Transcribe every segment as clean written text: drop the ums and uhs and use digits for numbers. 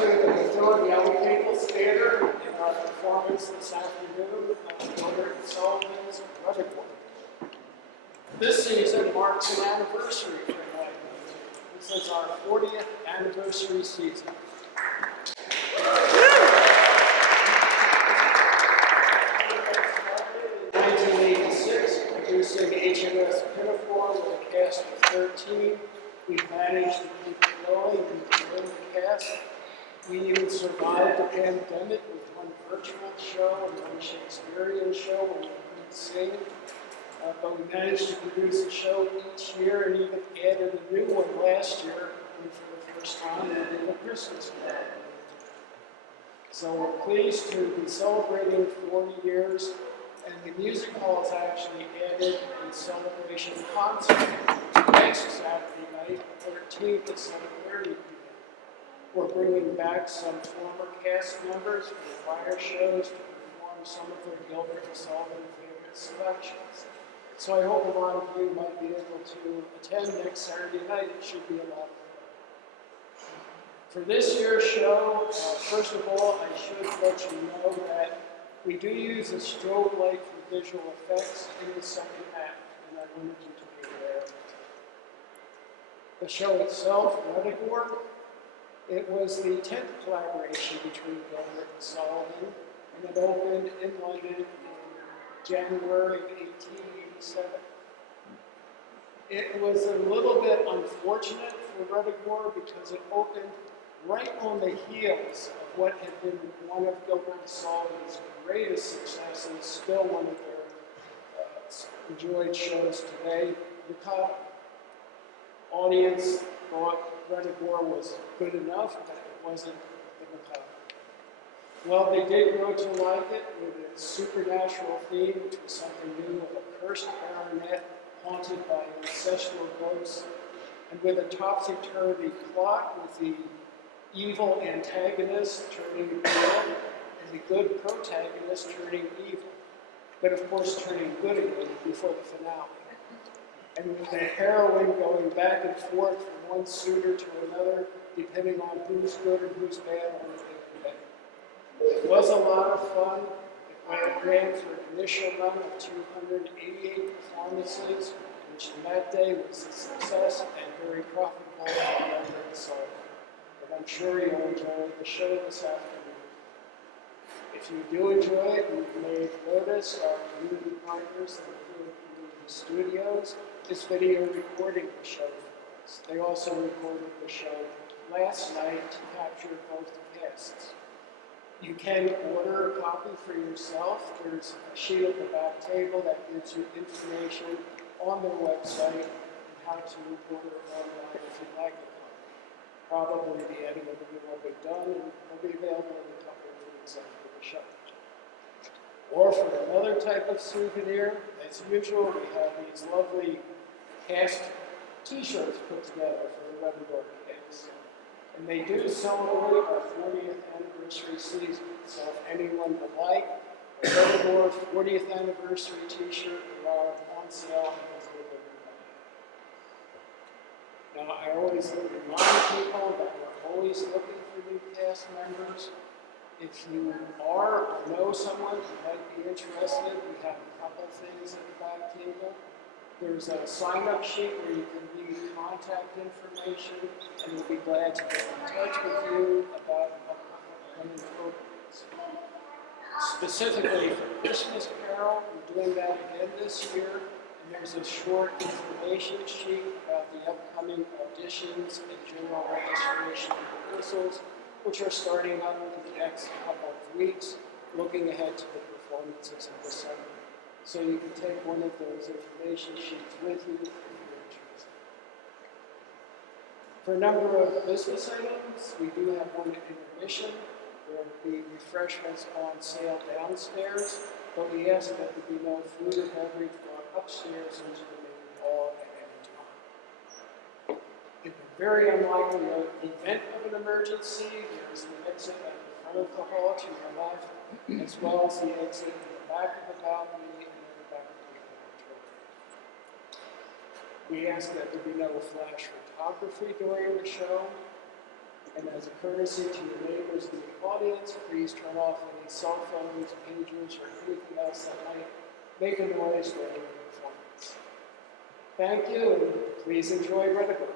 to the Philadelphia People's Theater in our performance this afternoon of Gilbert Sullivan's Ruddigore. This season marks an anniversary for MYPT. This is our 40th anniversary season. In 1986, producing HMS Pinafore with a cast of 13, we've managed to keep it going and grow the cast. We even survived the pandemic with one virtual show and one Shakespearean show when we couldn't sing. But we managed to produce a show each year and even added a new one last year for the first time in the Christmas Carol. So we're pleased to be celebrating 40 years, and the music hall has actually added a celebration concert next Saturday night, the 13th at 7:30 p.m. We're bringing back some former cast members from the prior shows to perform some of their Gilbert and Sullivan favorite selections. So I hope a lot of you might be able to attend next Saturday night. It should be a lot of fun. For this year's show, first of all, I should let you know that we do use a strobe light for visual effects in the second act, and I wanted you to be aware of it. The show itself, Ruddigore, it was the 10th collaboration between Gilbert and Sullivan, and it opened in London in January of 1887. It was a little bit unfortunate for Ruddigore because it opened right on the heels of what had been one of Gilbert and Sullivan's greatest successes, still one of their enjoyed shows today. The audience thought Ruddigore was good enough, but it wasn't the macabre. Well, they did grow to like it with its supernatural theme, which was something new, of a cursed baronet haunted by ancestral ghosts, and with a topsy-turvy plot with the evil antagonist turning good and the good protagonist turning evil, but of course turning good again before the finale. And with the heroine going back and forth from one suitor to another, depending on who's good and who's bad on a given day. It was a lot of fun. It ran for an initial run of 288 performances, which in that day was a success and very profitable for Gilbert and Sullivan. But I'm sure you'll enjoy the show this afternoon. If you do enjoy it, you may notice our community partners that include Community Studios is video recording the show for us. They also recorded the show last night to capture both casts. You can order a copy for yourself. There's a sheet at the back table that gives you information on their website and how to order online if you'd like a copy. Probably the editing will be done and will be available in a couple of weeks after the show. Or for another type of souvenir, as usual, we have these lovely cast t-shirts put together for the Ruddigore cast. And they do celebrate our 40th anniversary season. So if anyone would like a Ruddigore 40th anniversary t-shirt, they are on sale as a good value. Now, I always remind people that we're always looking for new cast members. If you are or know someone who might be interested, we have a couple things at the back table. There's a sign-up sheet where you can leave contact information, and we'll be glad to get in touch with you about upcoming programs. Specifically for Christmas Carol, we're doing that again this year, and there's a short information sheet about the upcoming auditions and general registration rehearsals, which are starting up in the next couple of weeks, looking ahead to the performances in December. So you can take one of those information sheets with you if you're interested. For a number of business items, we do have one intermission. There will be refreshments on sale downstairs, but we ask that there be no food or beverage brought upstairs into the main hall at any time. In the very unlikely event of an emergency, there's the exit at the front of the hall to your left, as well as the exit in the back of the balcony and in the back of the auditorium. We ask that there be no flash photography during the show. And as a courtesy to your neighbors in the audience, please turn off any cell phones, pagers, or anything else that might make a noise during the performance. Thank you, and please enjoy Ruddigore.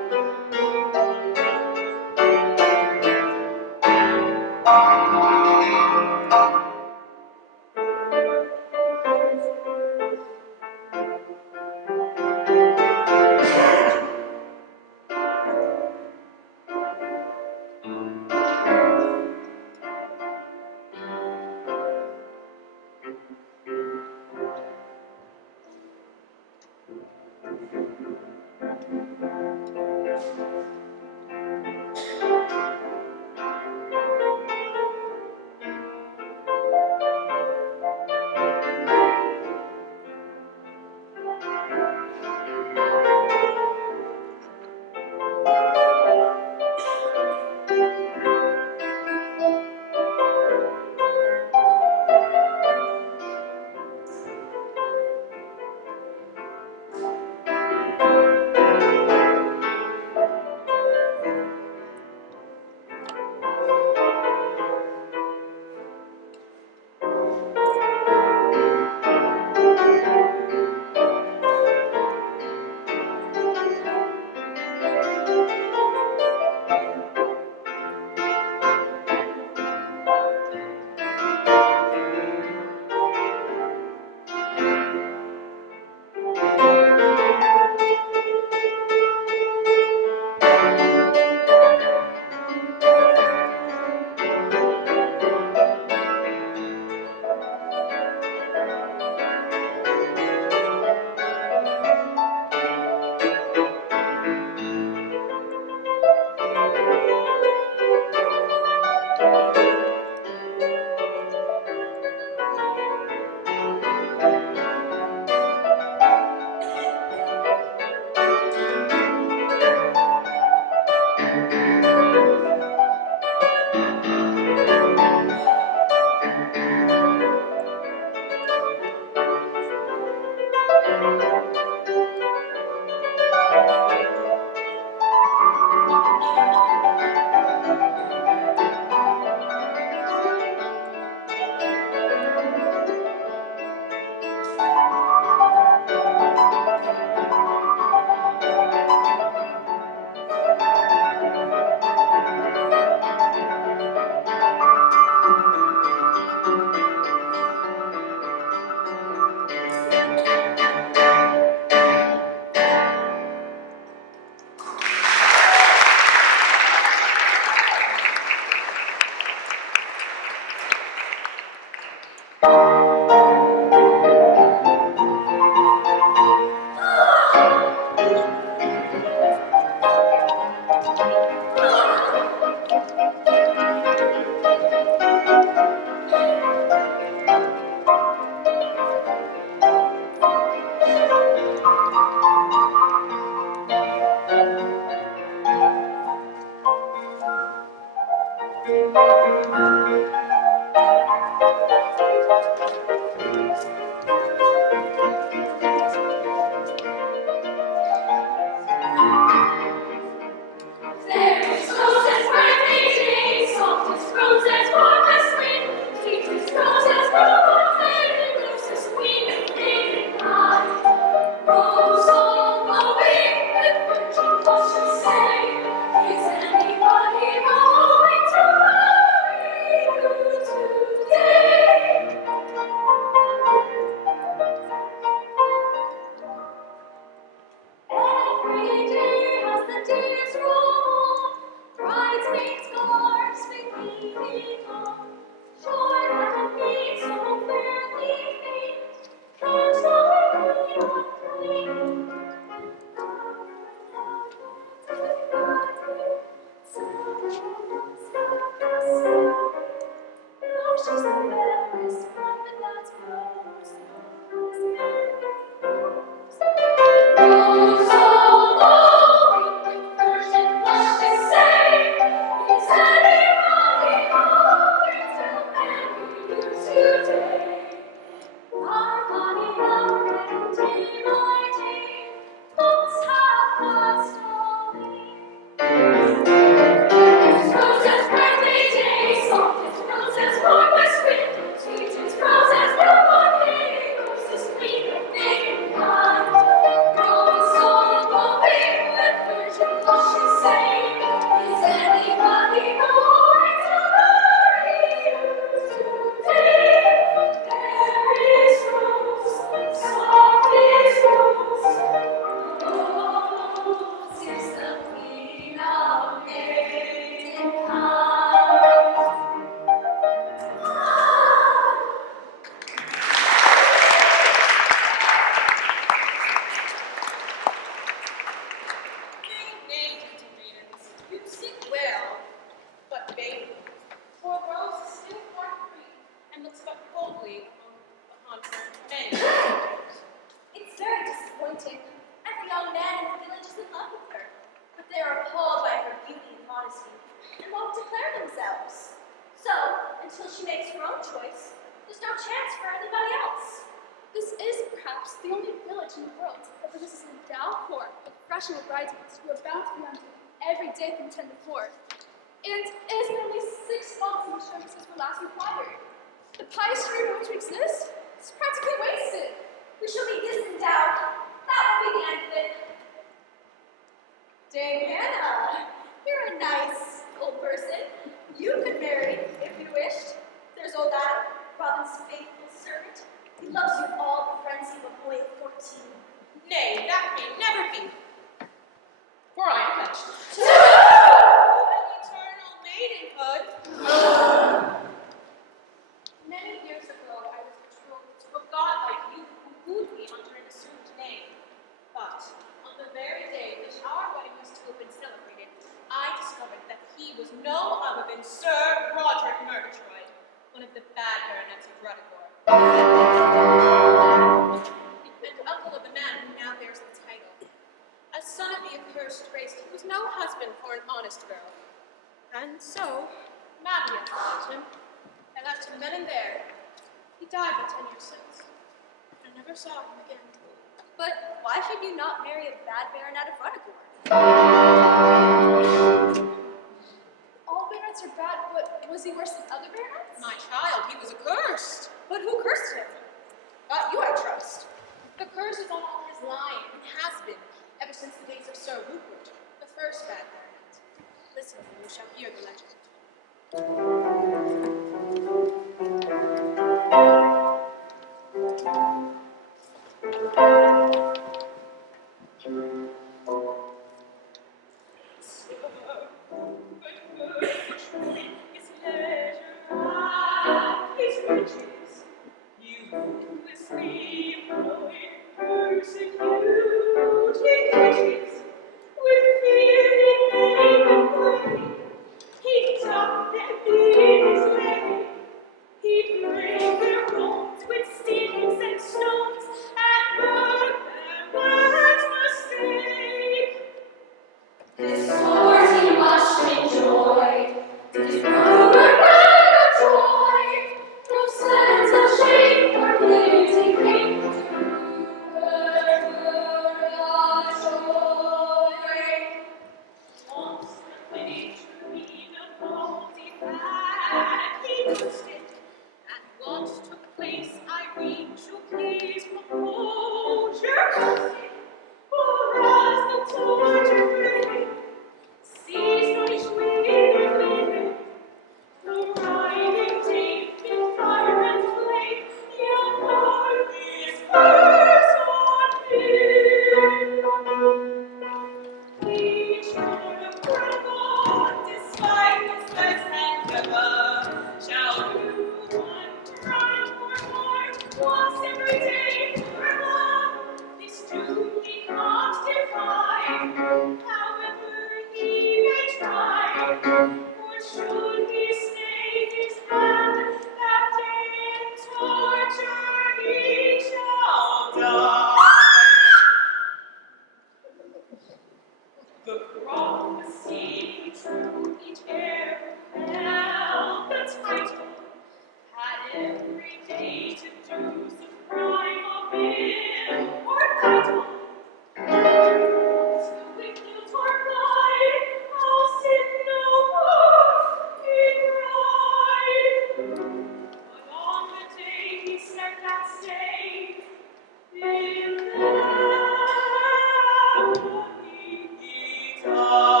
Oh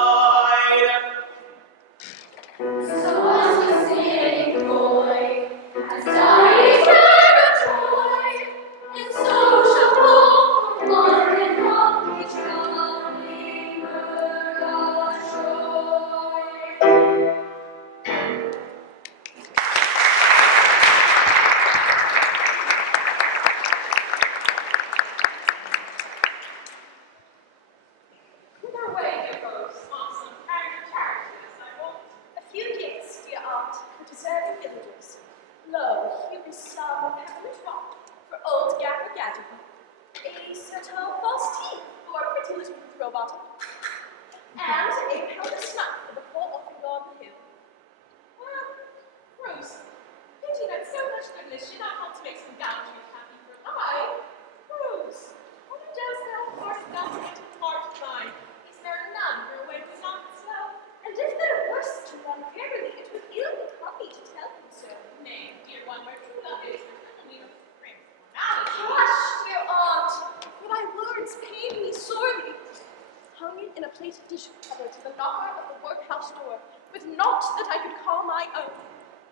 dish cover to the knocker of the workhouse door, with naught that I could call my own,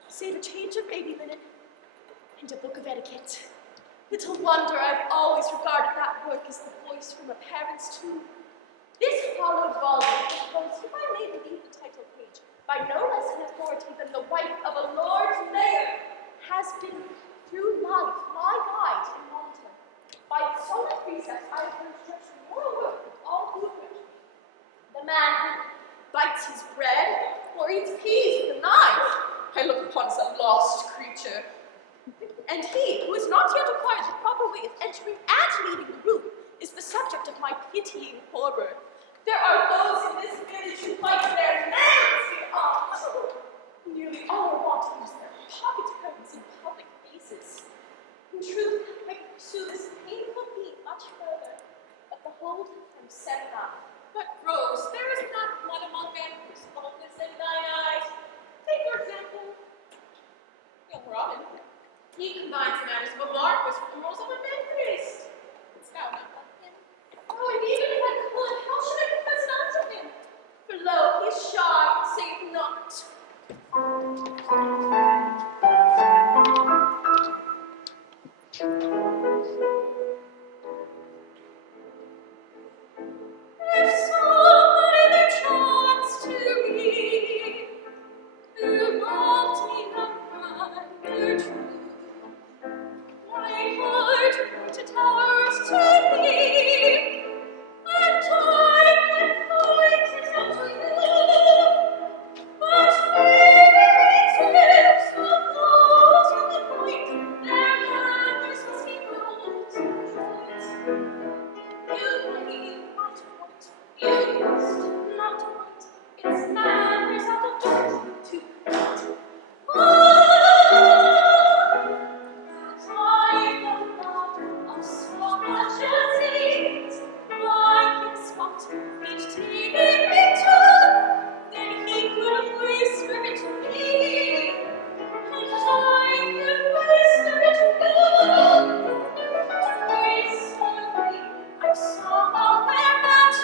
save a change of baby linen and a book of etiquette. Little wonder I've always regarded that work as the voice from a parent's tomb. This hallowed volume composed, if I may believe the title page, by no less an authority than the wife of a Lord Mayor, has been through life my guide and monitor. By its solid precepts, I have been stretched moral work with all movement. The man who bites his bread or eats peas with a knife, I look upon as a lost creature. And he who has not yet acquired the proper way of entering and leaving the room is the subject of my pitying horror. There are those in this village who bite their nails in arms. Nearly all are wont to use their pocket combs in public places. In truth, I could pursue this painful theme much further, but behold, I'm set enough. But Rose, there is not one among them whose faultless in thine eyes. Take, for example, young Robin. He combines the manners of a lark with the morals of a Methodist. Couldst thou not love him? Oh, and even if I could, how should I confess not to him? For lo, he is shy, save not. If somebody there chanced to be, who loved me not rather true, my heart pointed towers to thee, and I can point it out to you. But maybe it's so close to the point, their manners must be bold. You believe not what you must not want. Its manners out of doors to point. Oh, that I know not of so much as these, like his spot, each taking me to, then he could whisper it to me, and I could whisper it to you. Whisper me, I saw a fair match,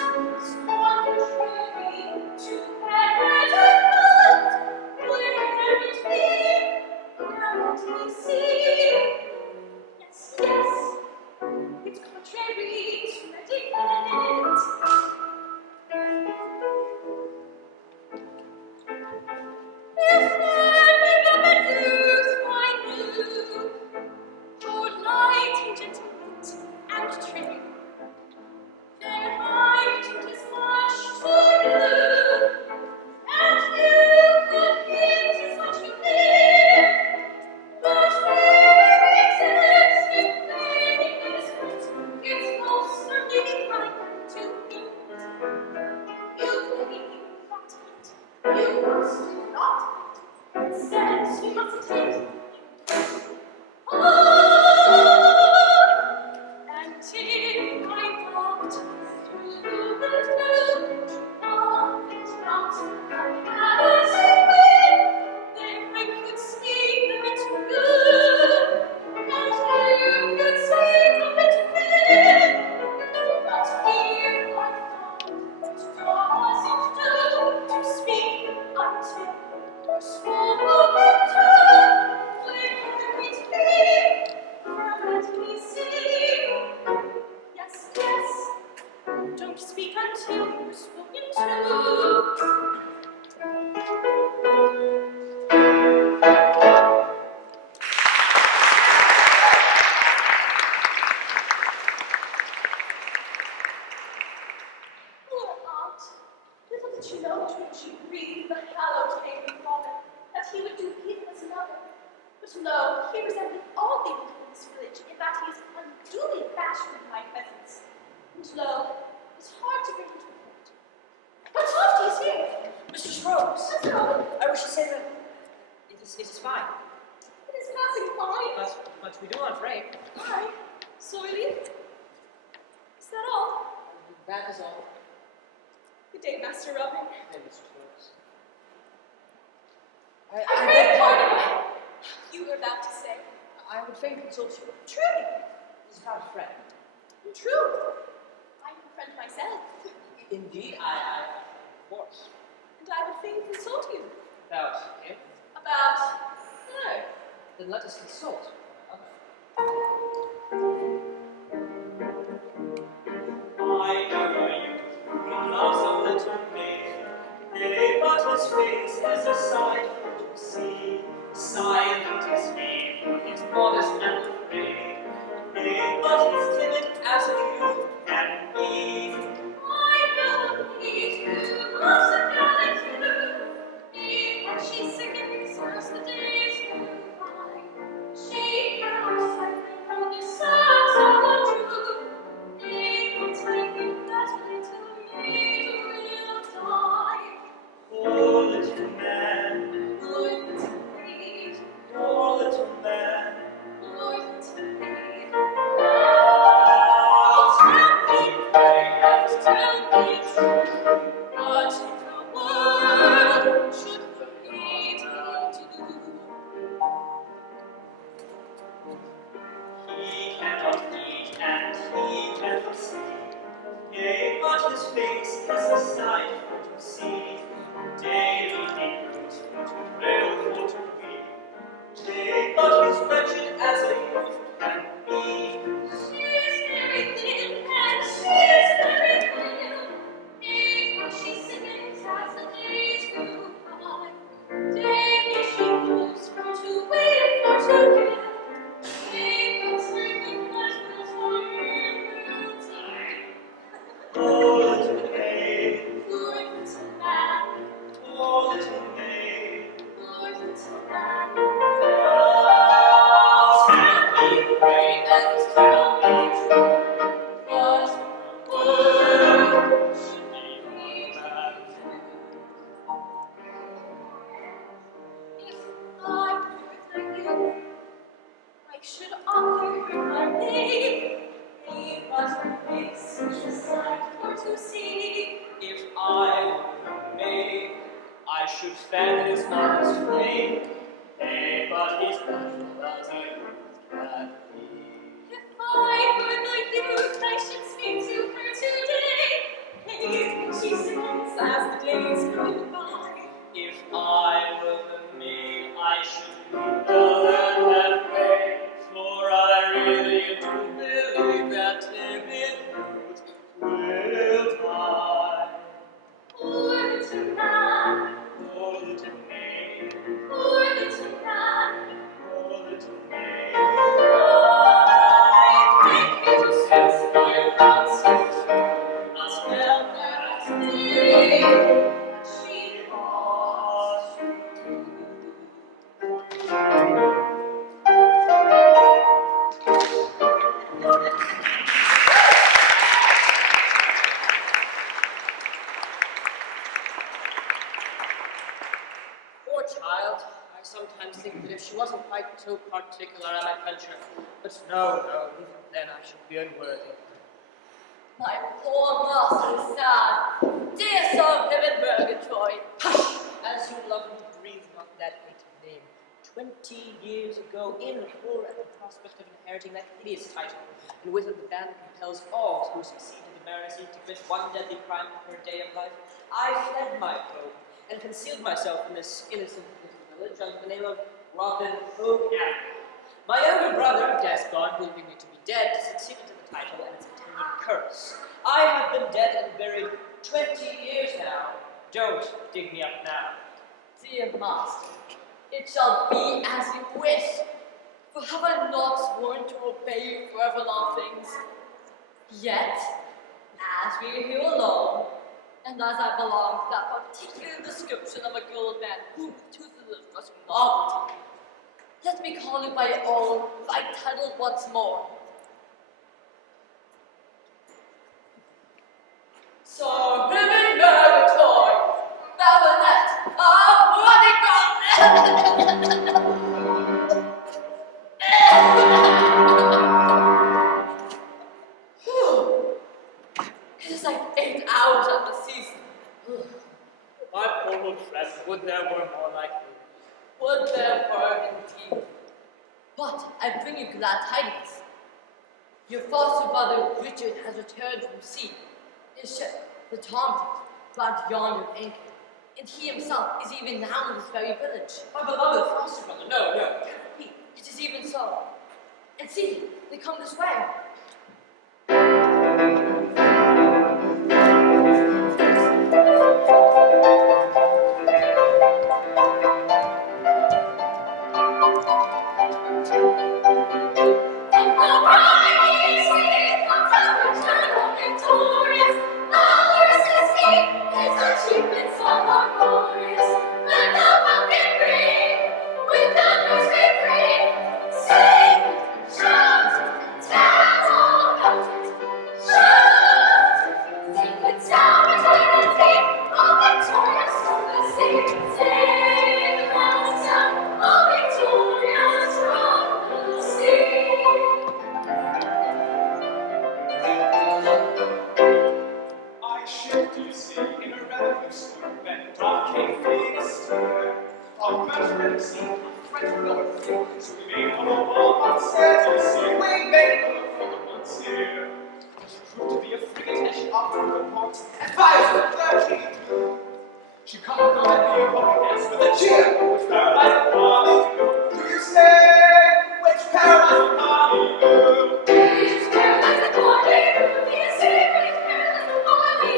contrary to heaven and earth. Where it be, now let me see. Yes, yes, it's contrary to etiquette. If any of youth I knew, for light and gentleness and trim, then I did as much to you, and you could hint as much to me. But where exists in fading this it's most certainly right to hint. You believe not hint, you must not hint, instead you must hint. And if I walked through the gloom, it's not a palace then I could speak of it to you, and you could speak of it to me. But here I thought to cause it due, to speak until your spoken to, where it be, now let me see. Yes, yes, don't speak until you're spoken to. Poor aunt, little did she know between she breathed the hallowed name of father, that he would do even as another. But lo, he resembled all the people in this village, in that he is unduly bashful in my presence. And lo, it's hard to bring him to a point. But Tofty is here. Mistress Rose, That's all. I wish to say that it is fine. It is passing fine. But we do not rape. Aye, sorely. Is that all? That is all. Good day, Master Robin. Hey, Mistress Rose. I beg pardon. You were about to say. I would fain consult you. Truly. This is not a friend. True. I'm a friend myself. Indeed, of course. And I would fain consult you. About him? About... no. Then let us consult. I know a youth who loves a little maid, nay, but his face is a sight to see. Silent is he, for he's modest and afraid, nay, but he's timid as a youth can be. I know a maid who loves a gallant youth, nay, but she sickens as the days go by. She cannot sight from the songs of the truth, nay, but I think that little maid will die. Poor little man, Poor little maid, poor little man, poor little maid. oh, Tell me, pray, and tell me true, what in the world should the maid do? he cannot eat and he cannot sleep. Yea, but his face is a sight for to see. Daily he goes for to wail, for to weep. Yea, but he's wretched as a youth can be. She is very thin, and she is very pale. Nay, but she sickens as the days go by. Daily she goes for to wail, for to wail. Nay, but I think that little maid will die. Poor little maid, Poor little man, poor little maid. poor little man. Oh, Tell me, pray, and tell me true, what in the world should the maid do? If I were the youth, I should offer her my name, nay, but her face is a sight for to see. if I were a maid, I should fan his modest flame. Nay, but he's natural as a youth can be. If I were the youth, I should speak to her today. Nay, she sickens as the days go by. If I were the maid, I should be well and pray, for I really do believe that timid youth will die. Poor little man, Poor little maid, poor little man. poor little maid. I think you sense my thoughts so true. Tell that day she lost you. Poor child. I sometimes think that if she wasn't quite so particular, I might venture. But no, even then I should be unworthy. My poor master is sad. Dear soul of him in purgatory. Hush! As you love me, breathe not that hated name. 20 years ago, in horror at the prospect of inheriting that hideous title, and with it the ban that compels all who succeed in the Marisi to commit one deadly crime in her day of life, I fled my home and concealed myself in this innocent little village under the name of Robin Oak Abbey. My younger brother, Gascon, believing me to be dead, succeeded to the title and its attendant curse. I have been dead and buried 20 years now. Don't dig me up now. Dear master, it shall be as you wish. For have I not sworn to obey you for everlasting things? Yet, as we are here alone, and as I belong to that particular description of a good man who toothless was novelty, let me call you by your own right title once more. Sir Reuben Murgatroyd, Baronet of Ruddigore. It is like 8 hours at the season. My poor old friend, would there were more like you. Would there were indeed. But I bring you glad tidings. Your foster brother Richard has returned from sea. His ship, the taunted, but yonder anchor, and he himself is even now in this very village. My beloved foster brother, no, it cannot be. It is even so. And see, they come this way. Achievements all are glorious. Let the welcome ring, with thunders we bring. Sing, shout, tell all about it. Shout, sing the town eternity, all victorious from the sea. Sing from the town, all victorious from the sea. I shipped, you see, in a refuse bent off Cape Feast. Our country seen French blowing free, so we made for the wall once here, you see. We made for the wall once here. She proved to be a frigate, and she offered good ports, and fires with 30. She conquered the opponents with a cheer, which paralyzed the party. Do you say, which paralyzed the party? Which paralyzed the party? Do you say, which paralyzed the party?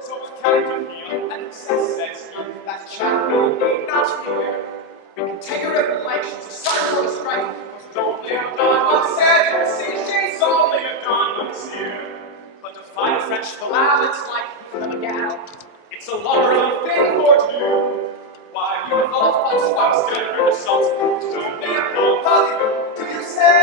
So with Captain Neal and success says he, that chap we need not fear. We can take her if we like, she's a sucker for a strike. She's only a dawn once here, you see, she's only a dawn once here. But to fight French Bilal, it's like he's a gal. It's a lovely thing for to do. Why, you with all the false swaps, get rid of salts. She's only a poor Hollywood. Do you say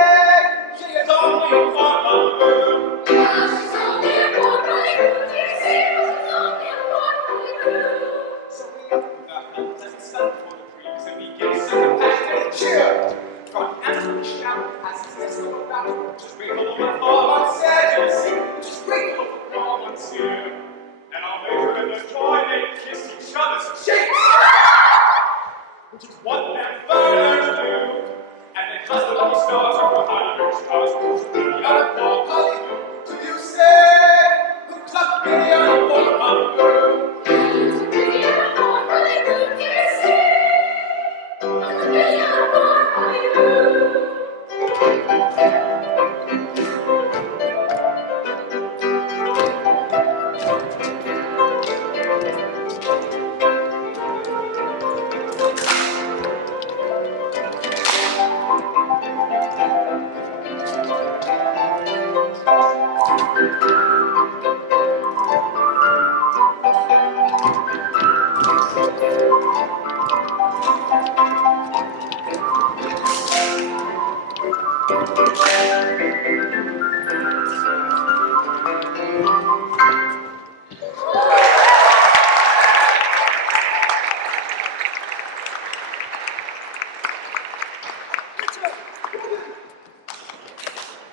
she is only a poor Hollywood? She's only a poor Hollywood. Do you say she's only a poor Hollywood? So we up with our hands as we stand before the trees, and we give such a passionate cheer. From answer we shout as his lips go about. Just wait for the one for once here, you see. Just wait for the one once here. And our major and the joy, they kiss each other's cheeks. Which is what them foreigners do. And they cast the lucky stars over behind the stars. So we are poor Hollywood. Do you say, who clapped me on poor Hollywood? She's only a poor Hollywood. Do you say she's only a poor Hollywood?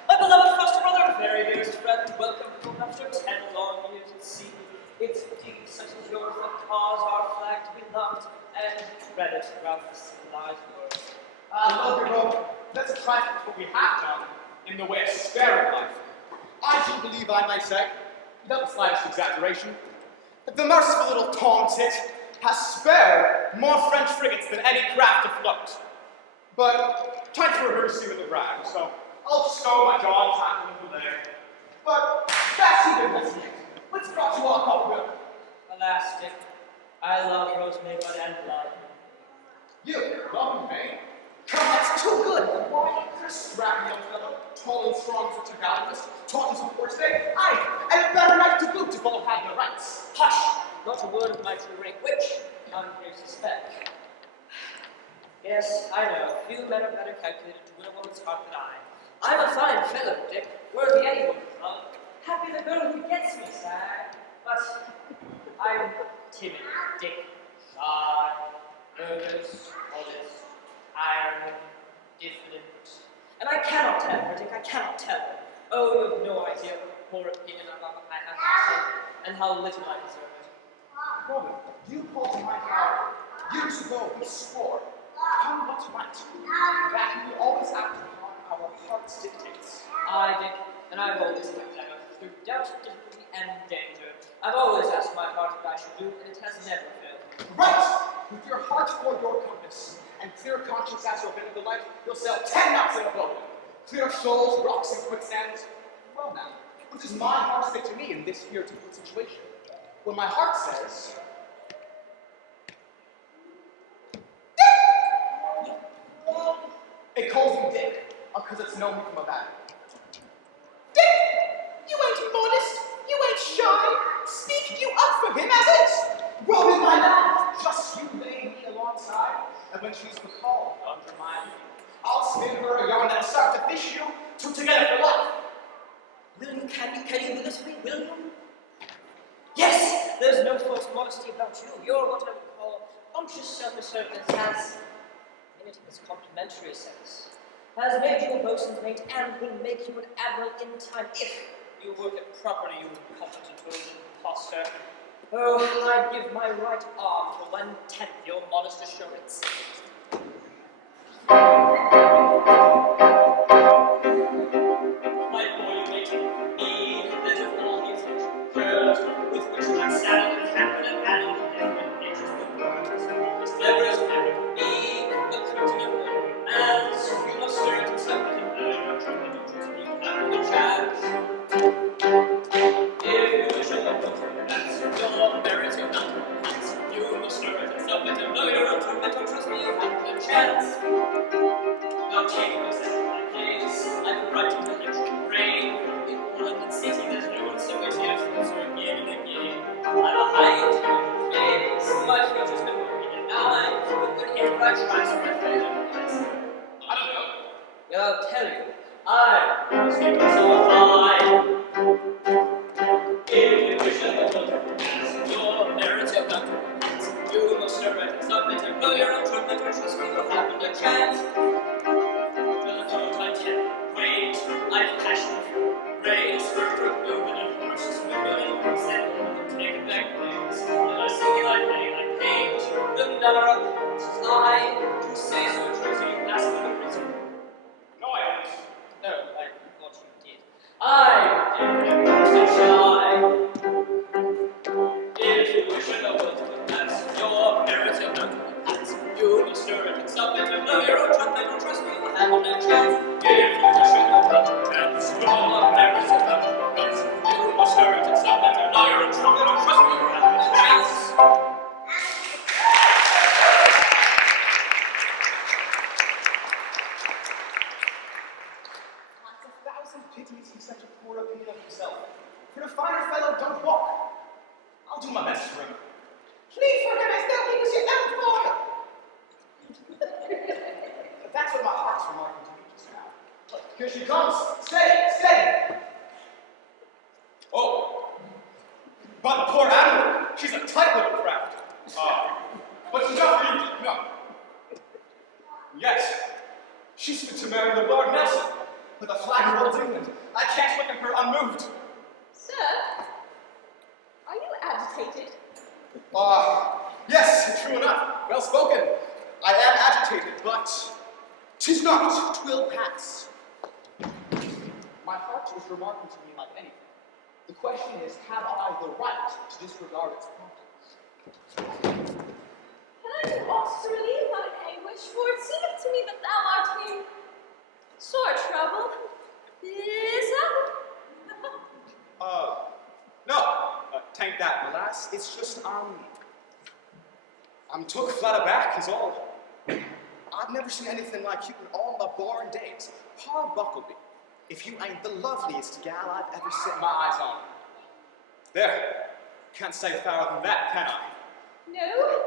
My beloved foster brother, very dearest friend, welcome home after 10 long years at sea. It's deeds such as yours that cause our flag to be loved and credit throughout the civilized world. Ruddigore, let's try what we have done in the way of sparing life. I do believe I may say, without the slightest exaggeration, that the merciful little taunted has spared more French frigates than any craft afloat. But time for her to see with the brag, so I'll stow my jaw and tackle over there. But that's even less yet. What's brought you all up, Will? Alas, Dick, I love Rosemary Bud and blood. You love me? Come, that's too good. Why, Chris, strapping young fellow, tall and strong as such a gallant, taught us before today. Aye, and a better knight to boot if all had their rights. Hush! Not a word of my true rank, which none here suspect. Yes, I know, few men are better calculated to win a woman's heart than I. I'm a fine fellow, Dick, worthy any woman's love. Happy the girl who gets me, sad. But I'm timid, Dick, shy, nervous, modest, iron, diffident. And I cannot tell her, Dick, I cannot tell her. Oh, you have no idea what a poor opinion I have of myself, and how little I deserve it. Woman, you called to my power. Years ago we swore, come what might, that we always act upon our heart's dictates. I, Dick, and I've always kept clever, through doubt, difficulty, and danger. I've always asked my heart what I should do, and it has never failed. Right! With your heart for your compass, and clear conscience as your vinegar light, you'll sell 10 knots in a boat. Clear shoals, rocks, and quicksands. Well now, what does my heart say to me in this here difficult situation? When my heart says, it calls me Dick, because it's known me from a bad. Dick! You ain't modest, you ain't shy. Speak you up for him as is. Roll in my lap, just you lay me alongside, and when she's recalled under my wing, I'll spin her a yarn that'll start to fish you two together for life. William, can you do this for me, William? Yes! There's no false modesty about you. You're what I would call conscious self-assertiveness has, in it in its complimentary sense, has made you a boatswain's mate and will make you an admiral in time if you work it properly, you incompetent old imposter. Oh, I'd give my right arm for 1/10 your modest assurance. My boy waiting, me, that of all the affection, curls, with which I saddled and hampered and battled and different natures the world. As clever as clever can be, the curtain of women, and so you must stir it and suck it and learn your trumpet and trust me, you have the chance. If you wish a love to romance, your merits are not romance. You must stir it and suck it and learn your own trumpet and trust me, you have the chance. Now take this as my place, I've a bright intellectual brain. In all London city there's no one so witty as this or again and again. I've a high intelligent face, my future's never been denied. But whenever I try so I fail in eyes. I don't know. Well, I'll tell you, I was thinking so high. If you wish that the world to pass, your merits are not to romance. You must stir it and submit and blow your own trumpet or trust me you'll have a chance. I've passion for race, for moving and horses, moving and horses, and take their place. And I sing, I play, I paint, the number of the horses I, to say so true, so you ask for the reason. No, I didn't. no, I thought you did. I did and shy. If you wish to know what to pass, your merits are not to pass. You must stir it and submit and blow your own trumpet, don't trust me, you'll have a chance. If you wish to know what to pass, your merits are not to pass. You must stir it and submit and blow your own trumpet, don't trust me, you'll have a chance. Like a thousand pities he such a poor opinion of himself. For the finer fellow don't walk. I'll do my best for him. Please for goodness, no, he was your own father. But that's what my heart's remarking to me just now. Look, here she comes. Steady. Oh, but poor animal, she's a tight little craft. But she's not for you, no. Yes, she's fit to marry the Lord Nelson, with a flag of old England. I can't look at her unmoved. Sir, are you agitated? Yes, true enough. Well spoken. I am agitated, but 'tis not, 'twill pass. My heart is remarking to me like anything. The question is, have I the right to disregard its promptings? Can I do aught to relieve thine anguish? For it seemeth to me that thou art in sore trouble. Is that? No. Tank that, my lass. It's just, I'm took flat aback is all. I've never seen anything like you in all my born days. Pa Buckleby, if you ain't the loveliest gal I've ever set my eyes on. There. Can't say fairer than that, can I? No.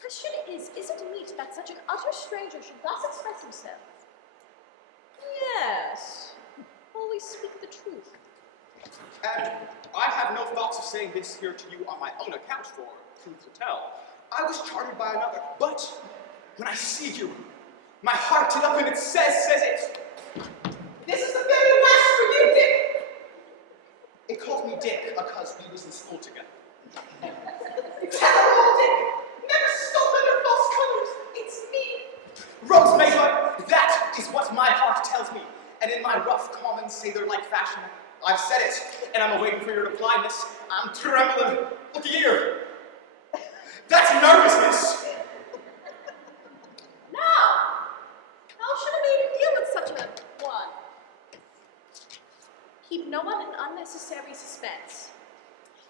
Question is it meet that such an utter stranger should thus express himself? Yes. Always speak the truth. And I have no thoughts of saying this here to you on my own account, for truth to tell, I was chartered by another, but when I see you, my heart it up and it says it. This is the very last for you, Dick. It called me Dick because we was in school together. Terrible Dick! Never stole under false colors. It's me. Rose Mayflower, that is what my heart tells me. And in my rough, common, sailor-like fashion, I've said it, and and I'm waiting for your reply, miss. I'm trembling. Look here. That's nervousness. Now, how should a maiden deal with such a one? Keep no one in unnecessary suspense.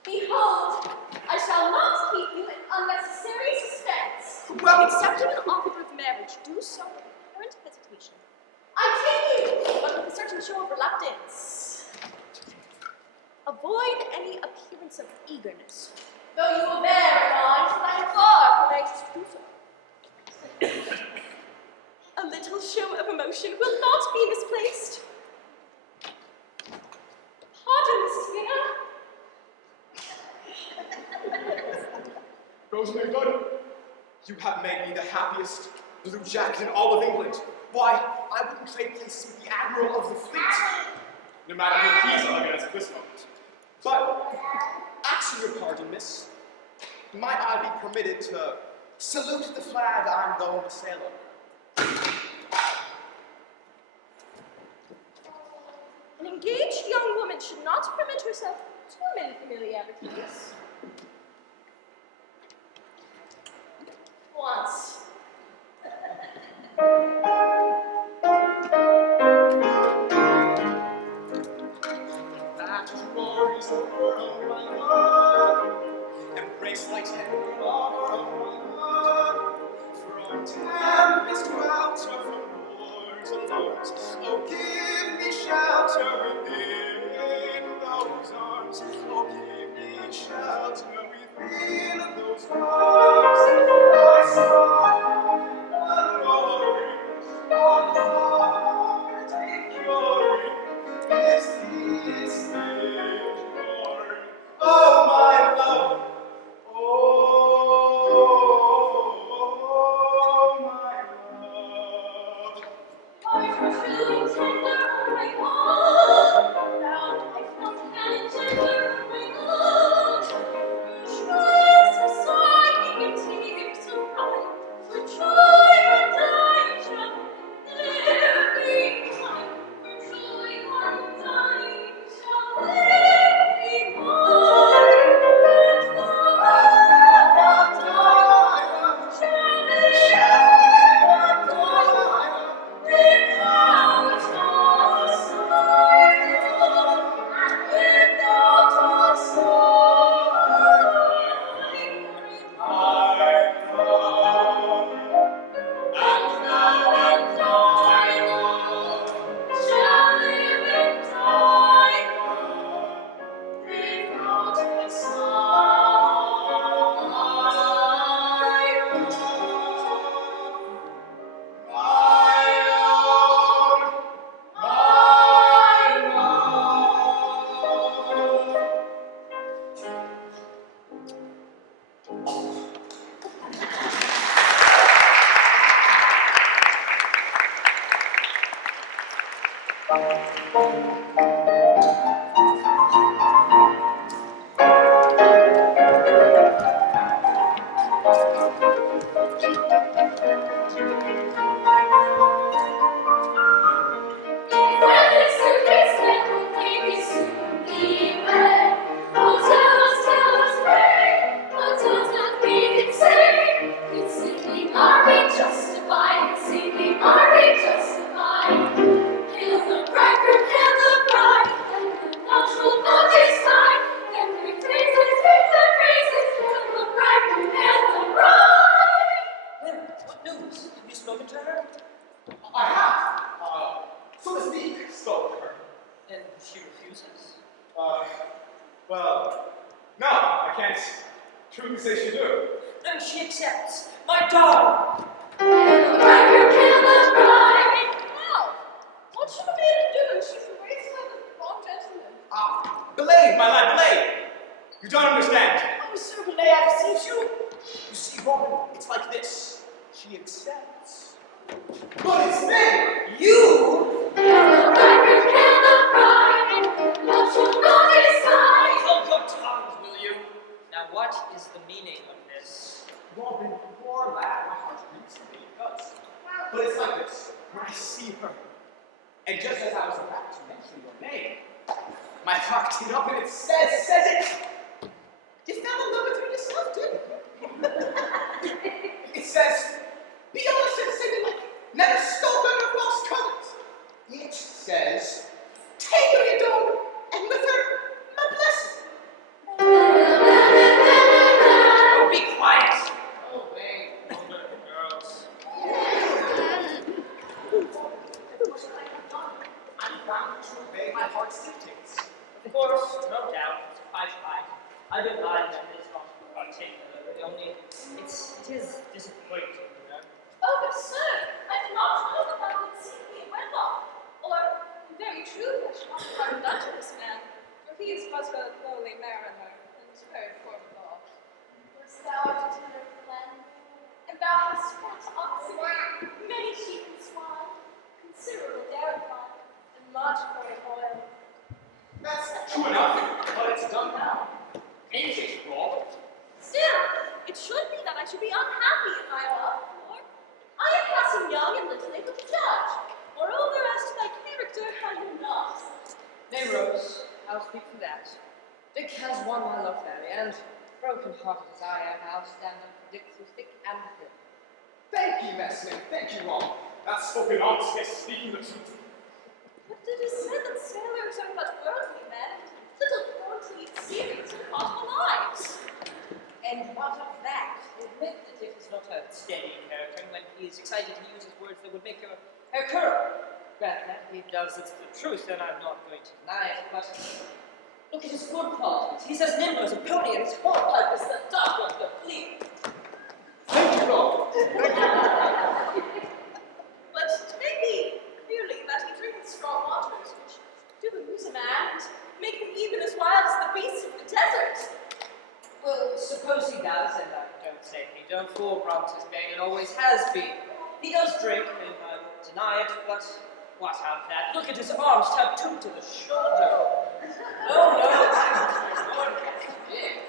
Behold, I shall not keep you in unnecessary suspense. Well- Accepting an offer of marriage, do so with apparent hesitation. I take you, but with a certain show of reluctance. Avoid any appearance of eagerness, though you will bear in mind that I am far from anxious to do so. A little show of emotion will not be misplaced. Pardon, Miss Tina. Rosemary Good, you have made me the happiest blue jacket in all of England. Why, I wouldn't trade places with the Admiral of the Fleet. No matter who he's elegant at this moment. But, asking your pardon, miss, might I be permitted to salute the flag I'm going to sail under? An engaged young woman should not permit herself too many familiarities. Once. That roars over, oh my love, embrace thy tender arm, oh my love, from tempest welter, from wars and alarms, oh give me shelter within those arms, oh give me shelter within those arms, I saw the glory of the Lord, take your is this glory, oh my love, oh my love. Heart truly tender, oh my God. Round I felt cannon gentler, oh my God. Shrieks of sighing and tears of pride, for joy and I shall never be mine. For joy and I shall never be mine. And thou shall never die. Without a sign, without a sign. What news? Have you spoken to her? I have, so to speak, spoke to her. And she refuses? Well, no, I can't truly say she do. Then she accepts. My darling! Now, what should a maiden do? She's embraced by the wrong gentleman. Belay, my lad, belay! You don't understand. Oh, Sir Belay, I beseech you. You see, woman, it's like this. She accepts. But instead, you... Hold your tongues, will you? Now, what is the meaning of this? Robin, poor lad, my heart beats to me because. But it's like this. When I see her, and just as I was about to mention your name, My heart teed up and it says it. You fell in love with her yourself, didn't you? It says, be honest and say you like it. Never stolen or lost colors. It says, take her your daughter, and with her, my blessing. Oh, be quiet. Oh, wait. Girls. I'm bound to obey my heart's dictates. Of course, no doubt, it's quite right. I don't mind that it's not particular, but only it is disappointing, you know. Oh, but sir, I did not know that I would see me in wedlock. Or, very truly, I should not have hardened unto this man, for he is but a lowly mariner, and very poor withal. Wast thou a tender friend? And thou hast spent oxen, many sheep and swine, considerable dairy farm, and much for oil. That's true enough, but it's done now. Ain't it, Rob? Still, it should be that I should be unhappy in my love, for I am passing young and little able to judge. Moreover, as to thy character, I know not. Nay, Rose, I'll speak for that. Dick has won my love, Mary, and broken-hearted as I am, I'll stand up for Dick through thick and thin. Thank you, Messlin. Thank you, Rob. That's spoken honest, yes, speaking the truth. But it is said that sailors are but worldly men, little prone to lead serious and thoughtful lives. And what of that? Admit that Dick is not a steady character, and when he is excited he uses words that would make your hair curl. Grant that he does, it's the truth, and I'm not going to deny it, but look at his good qualities. He's as nimble as a pony, and his hornpipe is the dog of the fleet. Thank you, Rob. But it may be clearly that he drinketh strong waters, which do lose a man, and make him even as wild as the beasts of the desert. Well, suppose he does, and I don't say he don't, for Brahms is big and always has been. He does drink, and I won't deny it, but what of that? Look at his arms tattooed to the shoulder. Oh no, it's big.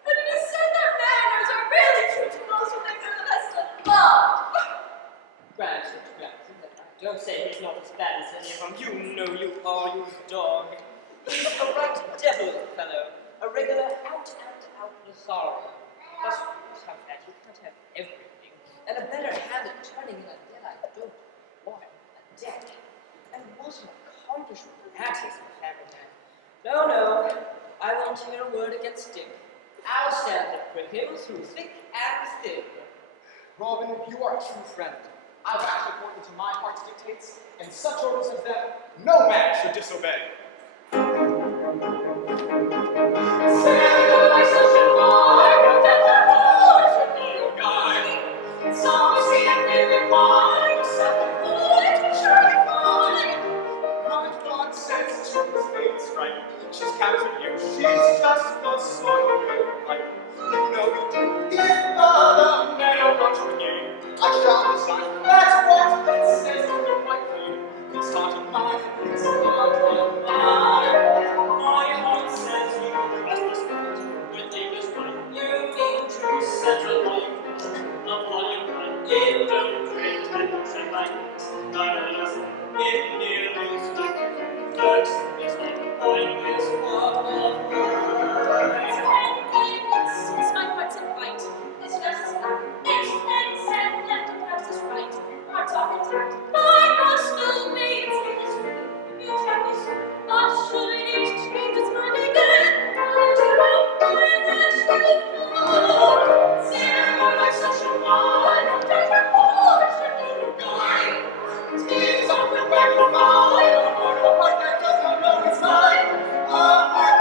But it is said that mariners are really true to most when they manifest a love. Granted, but I don't say he's not as bad as any of them. You know you are, you dog. He's a right devil of a fellow, a regular out-and-out Lothario. But what of that? You can't have everything. And a better hand at turning in a dead I don't want a deck. And what an accomplishment that is in a family man. No, I won't hear a word against Dick. I'll stand up for him through thick and thin. Robin, you are a true friend. I will act according to my heart's dictates, and such orders as that no man should disobey. She's captured you, she's just the sort of girl like you know you do. If other men are not your game, I shall resign. That's what it says to me quite clear. It's not of mine, it's not of mine. My heart says you must respect with English wine. You mean to set a life upon your mind. It don't drink and say like nonetheless, it nearly stuck. Flirts is not always one of mine. Since my heart's in light, it's just it and said left and left is right. Hearts are intact. My must obey its English. You tell me, not should it change its mind again. I do not find that you Sarah, by such a one, that your heart should be mine. Tears on the back of mine, a heart that does not know it's mine. A heart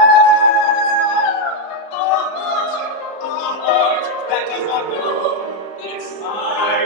that does not know it's mine.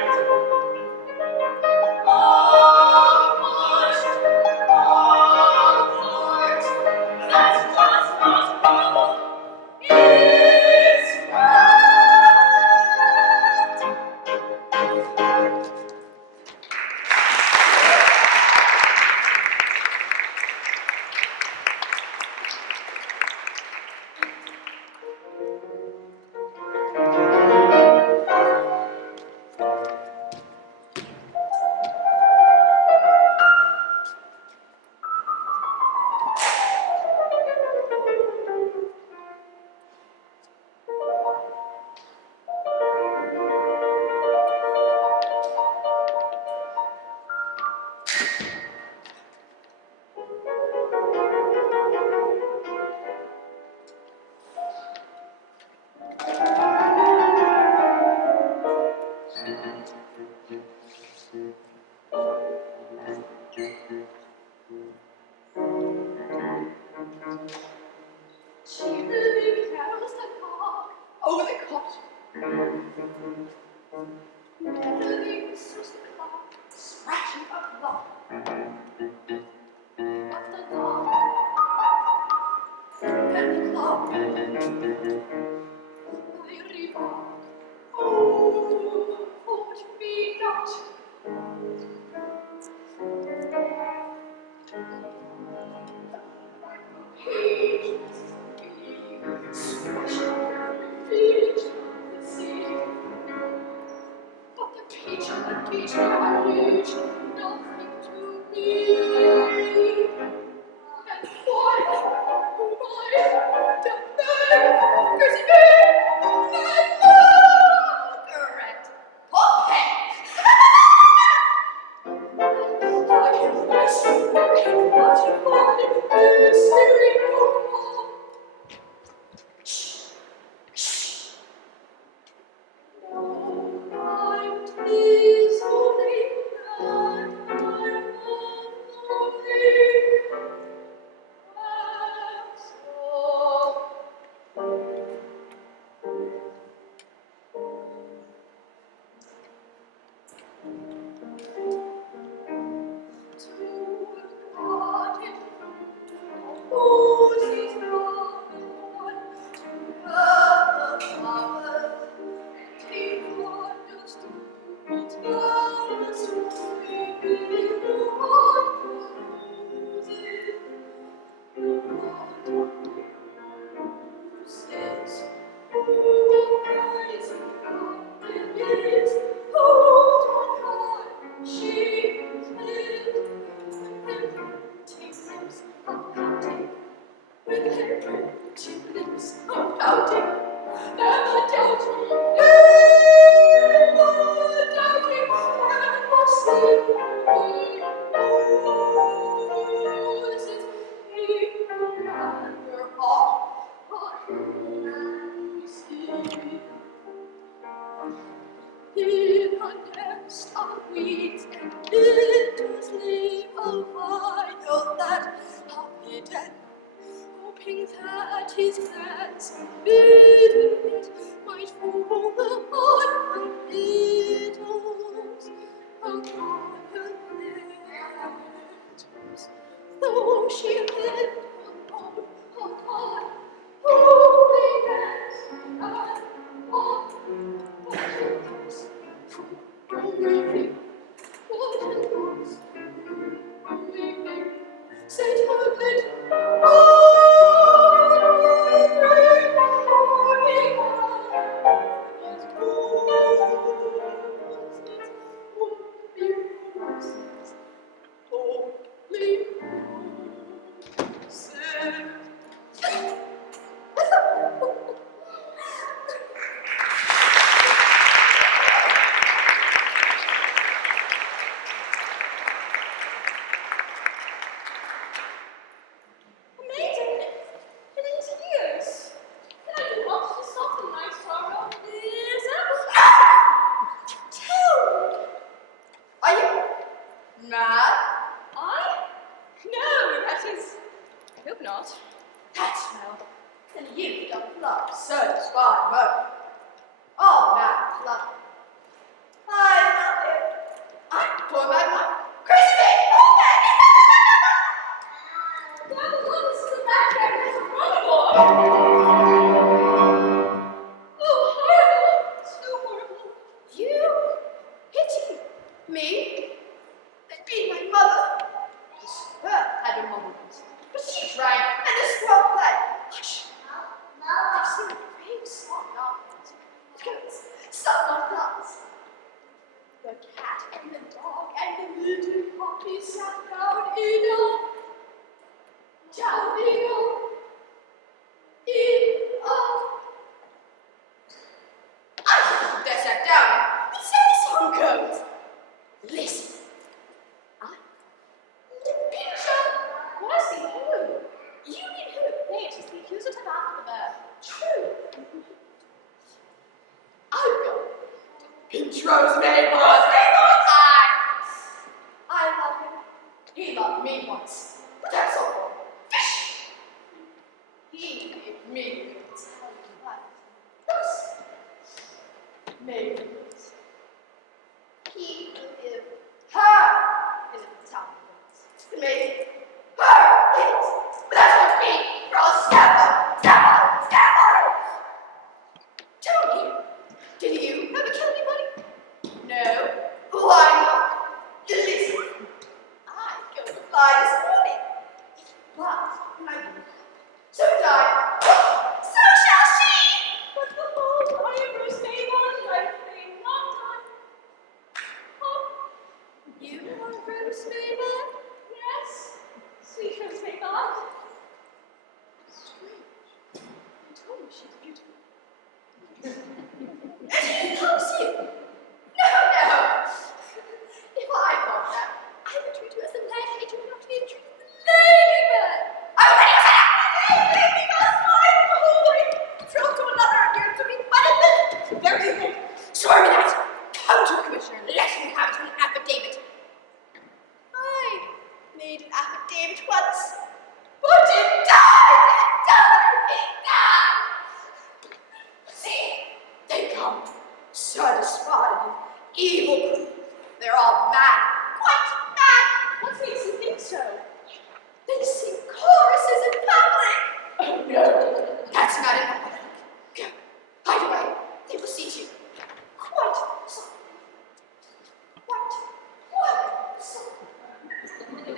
Merrily whistles the clock, scratching a clock. But the clock, and the clock, I remark, oh, thought me not. Pages being swashed up every page of the sea. But the teacher had reached nothing to me. And why, oh my, deaf man, Gariepy, and Margaret, Poppet. I have listened very much upon the mystery of all. Shh, shh. No, I'm pleased only that I'm lonely. That's all. To a garden, posies growing on, to love the flowers, and he wanders through its bowers, swimming in the wondrous roses. The wondrous roses, oh, rising from the mist, hold on high, she is lit. And lips of pouting, with her pretty lips of pouting, and the doubting, and for sleeping roses, he will never part, but who see. In a nest of weeds and littles leave a vial that are hidden, hoping that his glance unbidden it might fall upon her petals, upon her petals. Though she lived alone upon holiness and on what it was from weeping, what it was from weeping, Saint Margaret, oh, morning was roses, only roses. Amazing! It is years. Can I do much to soften my sorrow? Is that tell? Are you mad? I? No, that is. I hope not. That's well. Then you don't love Sir Spy Murder. All mad love. I love him. I'm for my mother. Christy! Down below, this is the backyard. There's a Ruddigore. Oh, horrible! So horrible. You pity me? Then be my mother. I swear I had a moment, but she drank and the squirrel played. Hush! I've seen her face on novels. Goats, some on nuts. The cat and the dog and the little puppy sat down in a I they sat down. It's a song goes. Listen. I picture. What is the who? You mean who? Nay, it is the accusative after the verb. True. I'll go. Pinch rosemary, I love him. He loved me once, but that's all. Fish! He made me tell you what. Thus, maidens. He will give her his talents. The maiden, her kids. But that's what me, for I'll stab her. Tell me, did you ever kill anybody? No. Why not? Listen, I killed a fly this morning. It was my so died. So shall she. But behold, I am Rose-Maid on life, being not done. Oh, You are Rose Maybon? yes, sweet Rose-Maid on. Strange. You told me she's beautiful. And how is you? No. If I thought that, I would treat you as a lady, and you would not be treated as a ladybird. I would think that lady because my boy thrilled to another and you're to be wedded. Very good. Swear me that. Come to the commissioner and let him have an affidavit. I made an affidavit once, but it died. See, they come, satisfied and evil. They're all mad, quite mad. What makes you think so? They sing choruses in public. Oh no, that's not enough. Go, hide away. They will see you. Quite softly. Quite softly.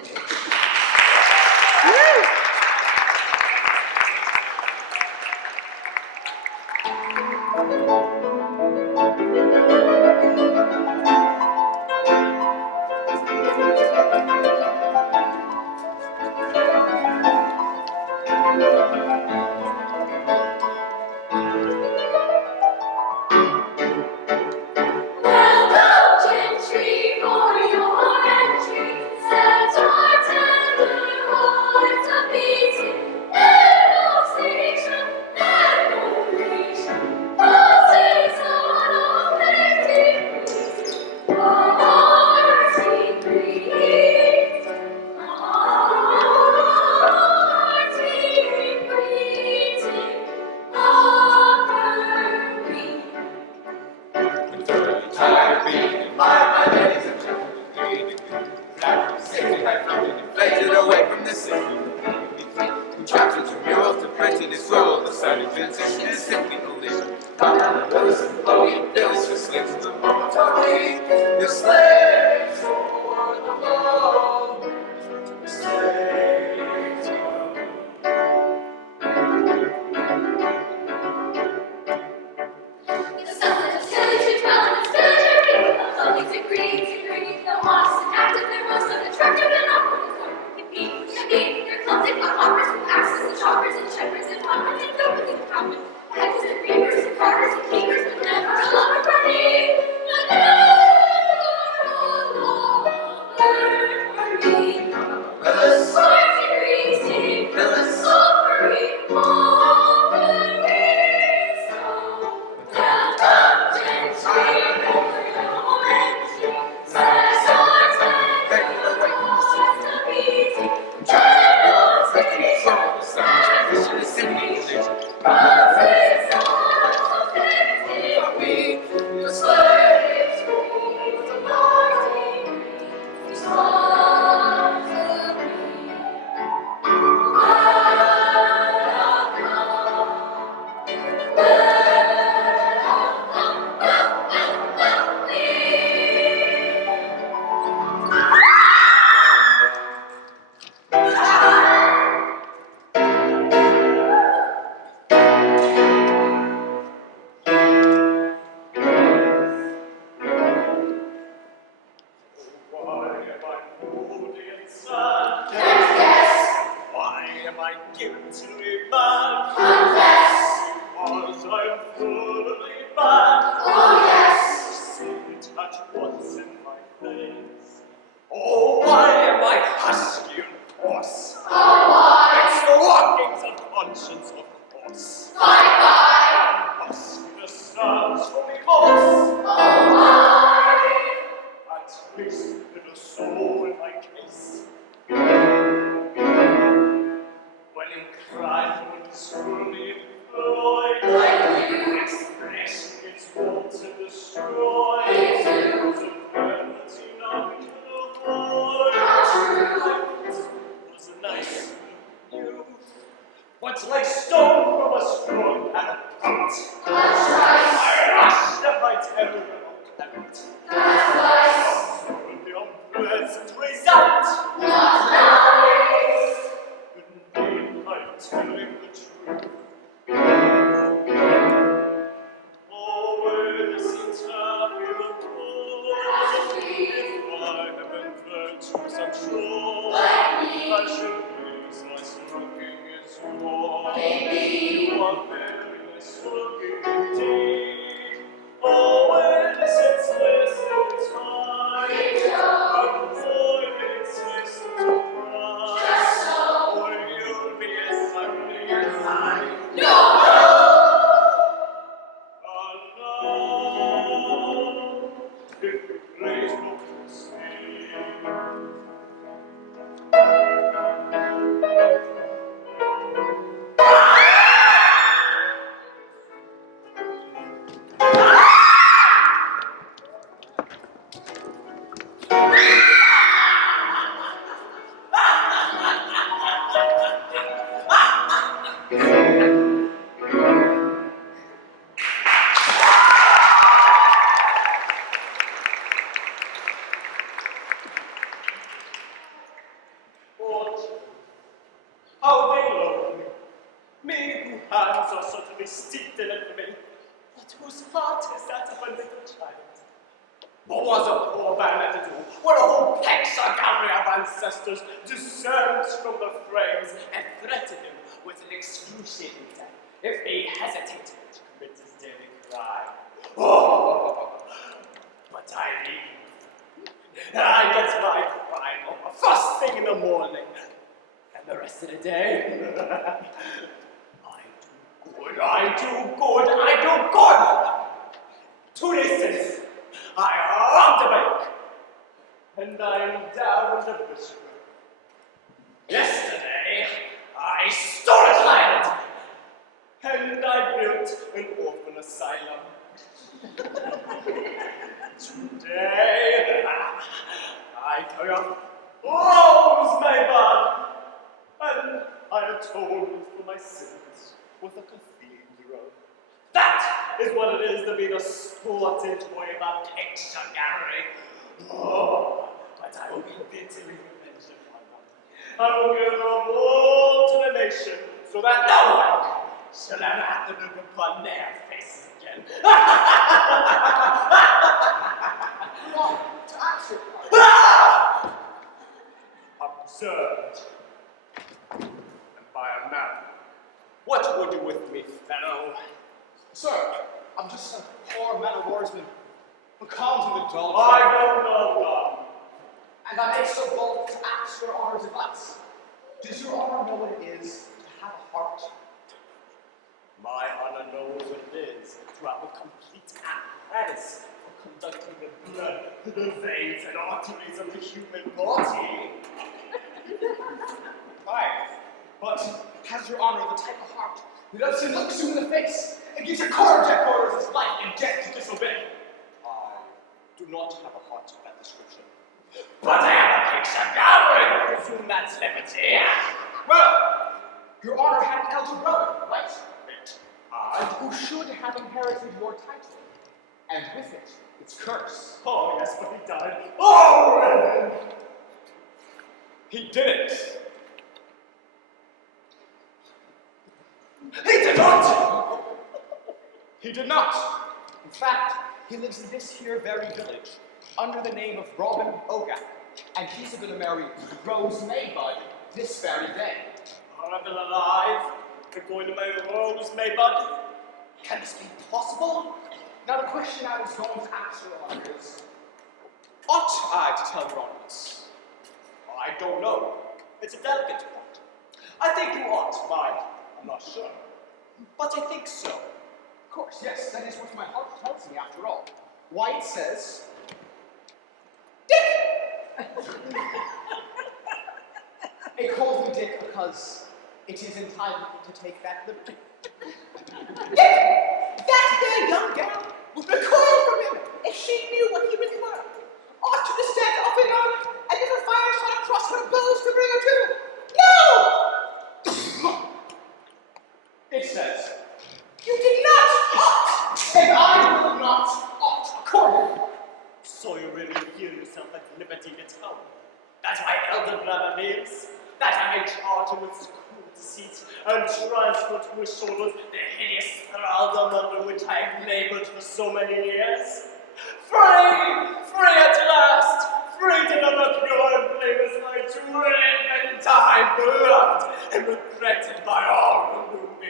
Welcome, gentry, for your entry. Set our tender hearts a-beating. Annexation, annexation, process on affecting. Hearts we breathe, hearts we breathing, offer we. Tired of being my ladies and gentlemen, flat, safety, high floating, inflated away from the city. From chapters to murals to printing and scroll, the silent transition is simply illusion. Come on, Lewis and Chloe, Billy's for slaves to the momentary. The slaves for the world, the slaves for The sunset intelligent balance treasury, the lovelies and greens and green, the honest and active, they're most unattractive and awkward. Compete, they're terrible attempt. That's nice. So the unpleasant result. Not nice. Indeed, I'm telling the truth. Always it's happy the poor. If I haven't virtues, I'm sure I should lose my smoking is war. You are very nice looking indeed. Always it's wasting time. Avoid it's wasting pride. Just so. Or you'll be as ugly as I. No! If you please look and see. How they love me. Me whose hands are certainly steeped in infamy, but whose heart is that of a little child. What was a poor baronet to do when a whole hexagon of ancestors descends from the frames and threaten him with an excruciating death if he hesitated to commit his daily crime? Oh, but I leave. I get my crime over first thing in the morning. And the rest of the day, I do good. 2 days since, I robbed a bank, and I'm down in the bishopric. Yesterday, I stole a child, and I built an orphan asylum. Today, I took up Rose Maybud, and I atoned for my sins with a cathedral. That is what it is to be the sporting toy of a picture gallery. Oh, but I will be bitterly revenged upon them. I will give them all to the nation, so that no one shall ever have to look upon their faces again. Wrong. To answer your question. Observed. And by a man. What would you with me, fellow? Sir, I'm just a poor man of warsman who comes with a dull I don't know one. and I make so bold to ask your honor's advice. Does your honor know what it is to have a heart? My honor knows what it is to have a complete apparatus for conducting the blood to the veins and arteries of the human body. Aye, but has your honor the type of heart that lets him look you in the face and gives a cardiac orders his life and death to disobey? I do not have a heart of that description. But I have a picture gallery to presume that's liberty. Well, your honor had an elder brother, right? Who should have inherited your title, and with it, its curse. Oh, yes, but he died. Oh, Reverend! He did it. He did not! He did not. In fact, he lives in this here very village, under the name of Robin Ogak, and he's going to marry Rose Maybud this very day. I'm still alive. They're going to marry Rose Maybud. Can this be possible? Now the question I was going to ask your honor is, ought I to tell your honor this? I don't know. It's a delicate point. I think you ought, but I'm not sure. But I think so. Of course, yes, that is what my heart tells me after all. Why it says, Dick! It calls me Dick because it is entitled to take that liberty. Dick! That there young gal would recoil from him if she knew what he was worth. Ought to descend up in arms and if her fire shot across her bows to bring her to. No! It says, you did not ought, and I will not ought. himself at liberty to tell me that my elder brother lives, that I may charter with his cruel deceit and transfer to his shoulders the hideous thraldom under which I have labored for so many years. Free! Free at last! Free to live a pure and blameless life, to live and die beloved and regretted by all who knew me.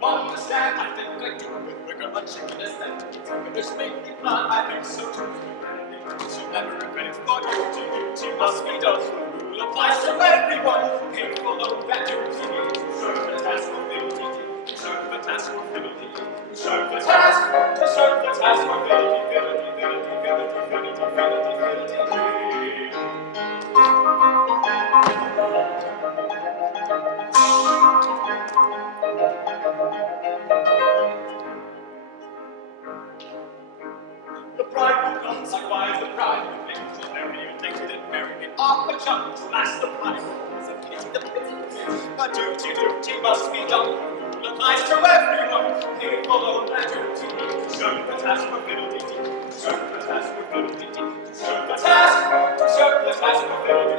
You understand, I think I do, with rigor uncheckless and antagonist make me blind. I think so too. You'll never regret it, for duty must be done. The rule applies to everyone. Painful though that duty is, serve the task of ability, serve the task of ability, serve the task, to serve the task of ability, The bride who comes, likewise the bride who makes will marry and naked and marry and off the jump to last the bride is a pity, the pity. But duty must be done. The rule applies to everyone. Painful though that duty, serve the task of ability, serve the task of ability, serve the task, serve the task of ability.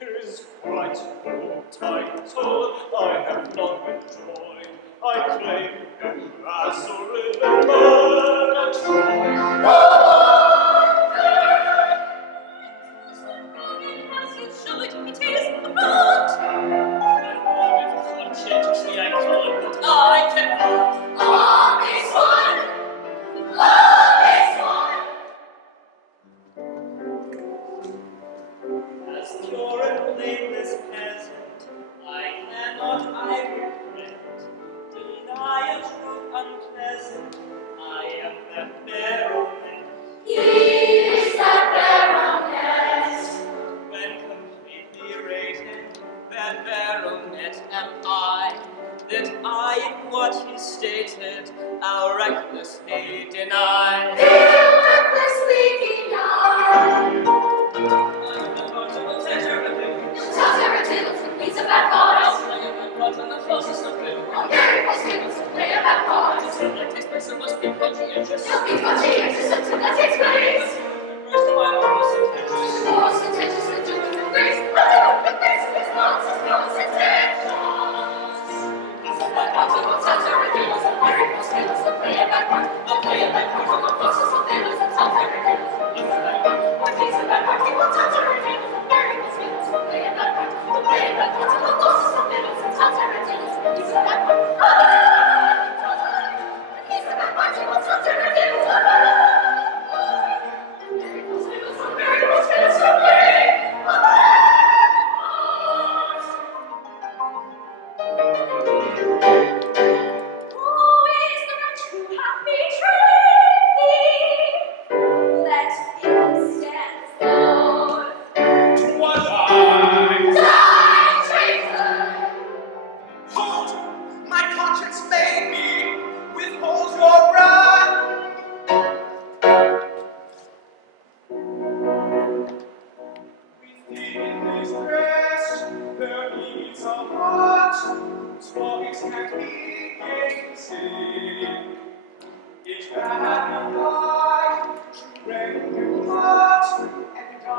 His rightful title I have long enjoyed. I claim him as Sullivan and Troy. Conscientiously I call it, but I cannot. Love is one. Love is one. As pure and blameless peasant, I cannot, I regret, deny a truth unpleasant. I am that baronet. He is that baronet. When completely rated, that baronet am I. That I in what he stated, I'll recklessly deny. He'll recklessly deny. You'll tell terror tales and piece of bad thoughts. I'll play a bad part on the falsest of them. I'll carry false tables and play a bad part. To tell that takes place, there must be conscientious. There'll be conscientious until that takes place. First of my most intentions. Most intentions to do with your grace. Nothing but the grace of his lots of most intentions. I'll tell terror tales and carry false tables and play a bad part. I'll play a bad part on the falsest of them. And tell terror tales and piece of bad part. What piece of bad part? He will tell terror tales and carry false tables and play a bad part. We'll play a bad part on the falsest of them. And tell terror tales and piece of bad part. Piece of bad part. He will tell terror tales and carry false tables and carry false tables and play a bad part. Hold, my conscience made me withhold your wrath. Within this breast there beats a heart whose voice can't be gainsaid. It can be I to render heart, and I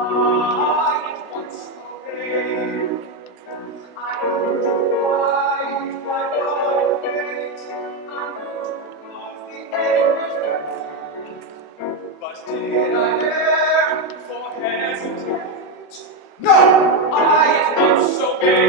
at once obey. I know to abide by God and fate. I know to cause the anguish, but did I dare for hesitate? No, I at once obey.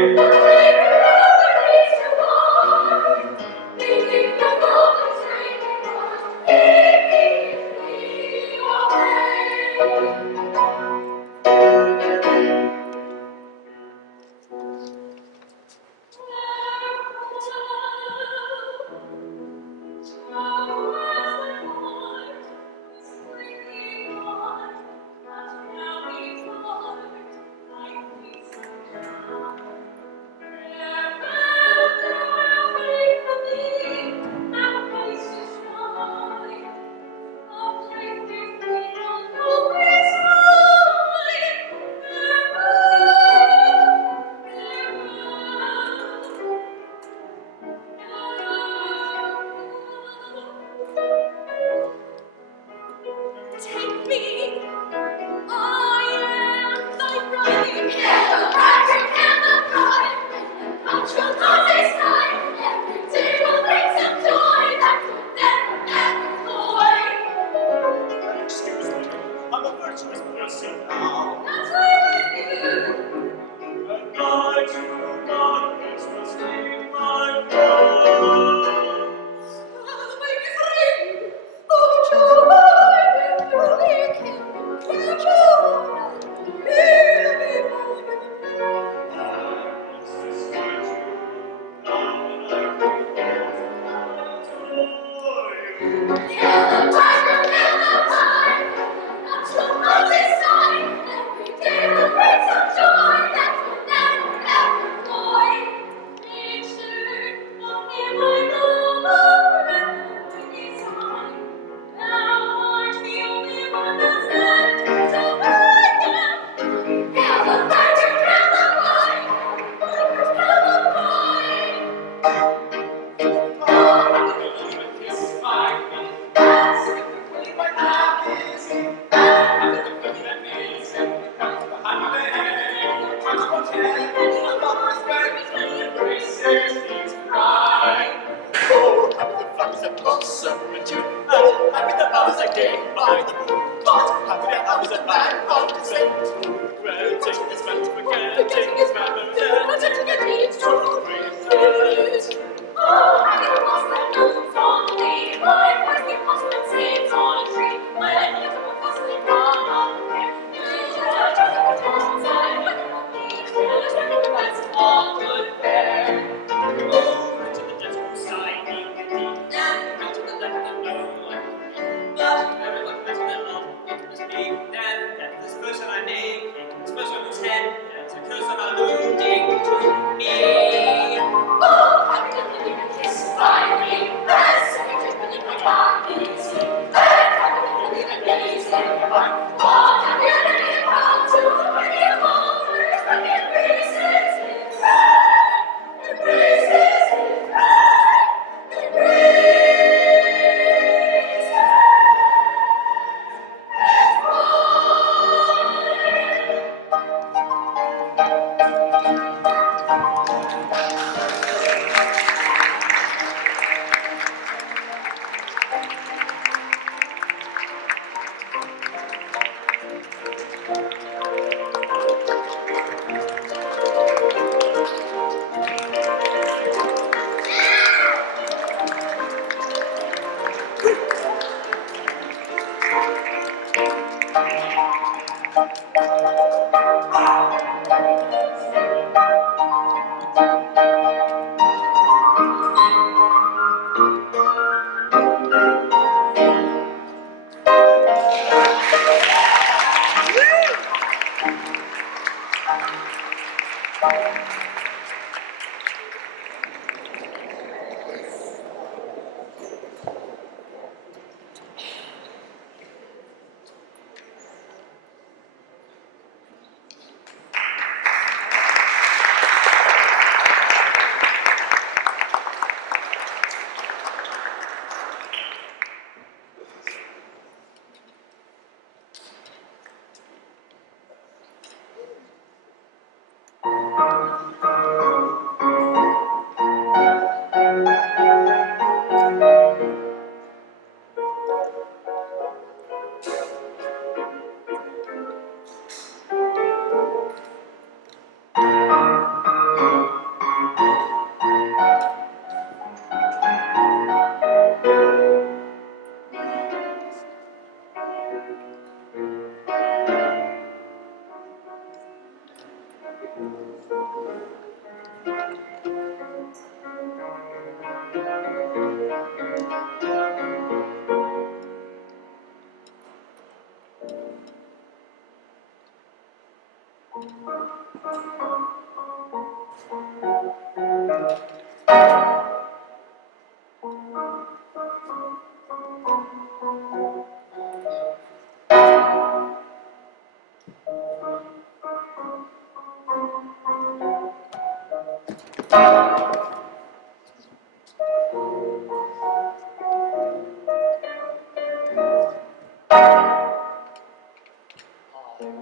Ulysses cried. Oh, happy the flowers that blossom in June, and happy the hours that gain by the moon. But happy the hours that man of his spent, regretting his man, forgetting his man, forgetting it means to regret. Oh, happy the moss that blooms on the lea, like working moss that sits on a tree, when beautiful costly run up there, you judge of the tones and wonderful leaves, and every that's all good fare. Oh, to the desert side, MYPT, and out to the left of no one. But everyone better than all, it must be. Then that this person I make, this person whose head, that's a curse of alluding to me. Oh, happy the living and kissed by me, as second beneath my bodies, and happy the living and gazed in your heart. Oh, happy the living proud to bring him over, but it embraces his pride, embraces his pride, embraces his pride.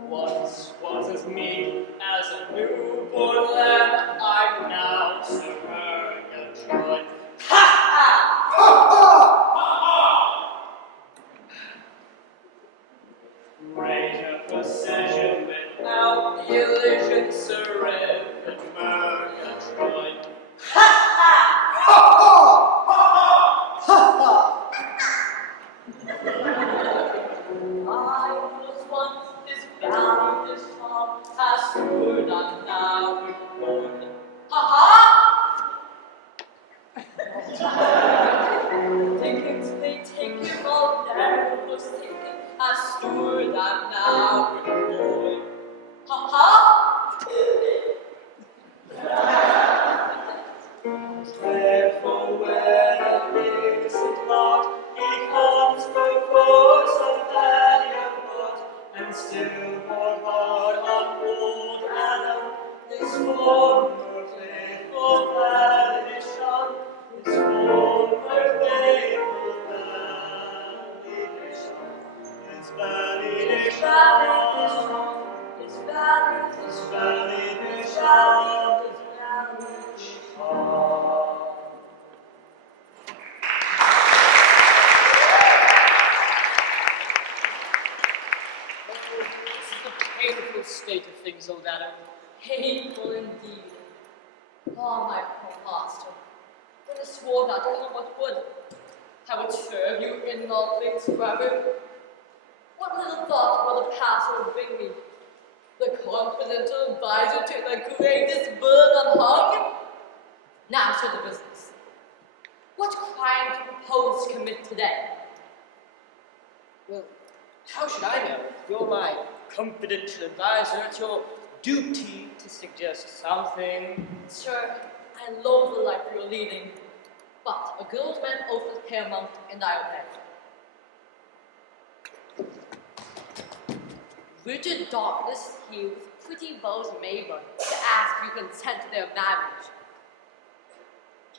Once was as meek as a newborn lamb, I'm now Sir Murgatroyd. Ha ha! Greater precision without the illusion, Sir Murgatroyd. things, old Adam. Hateful indeed. Ah, my poor master. When I swore that I know what would. I would serve you in all things forever. What little thought will the past will bring me? The confidential advisor to the greatest bird unhung? Now to the business. What crime do you propose to commit today? Well, how should I know? You're my confidential advisor. It's your duty to suggest something. Sir, I loathe the life you're leading, but a girl's man oath is paramount, and I obey. Rigid darkness is here with pretty bows Mabel to ask you consent to their marriage.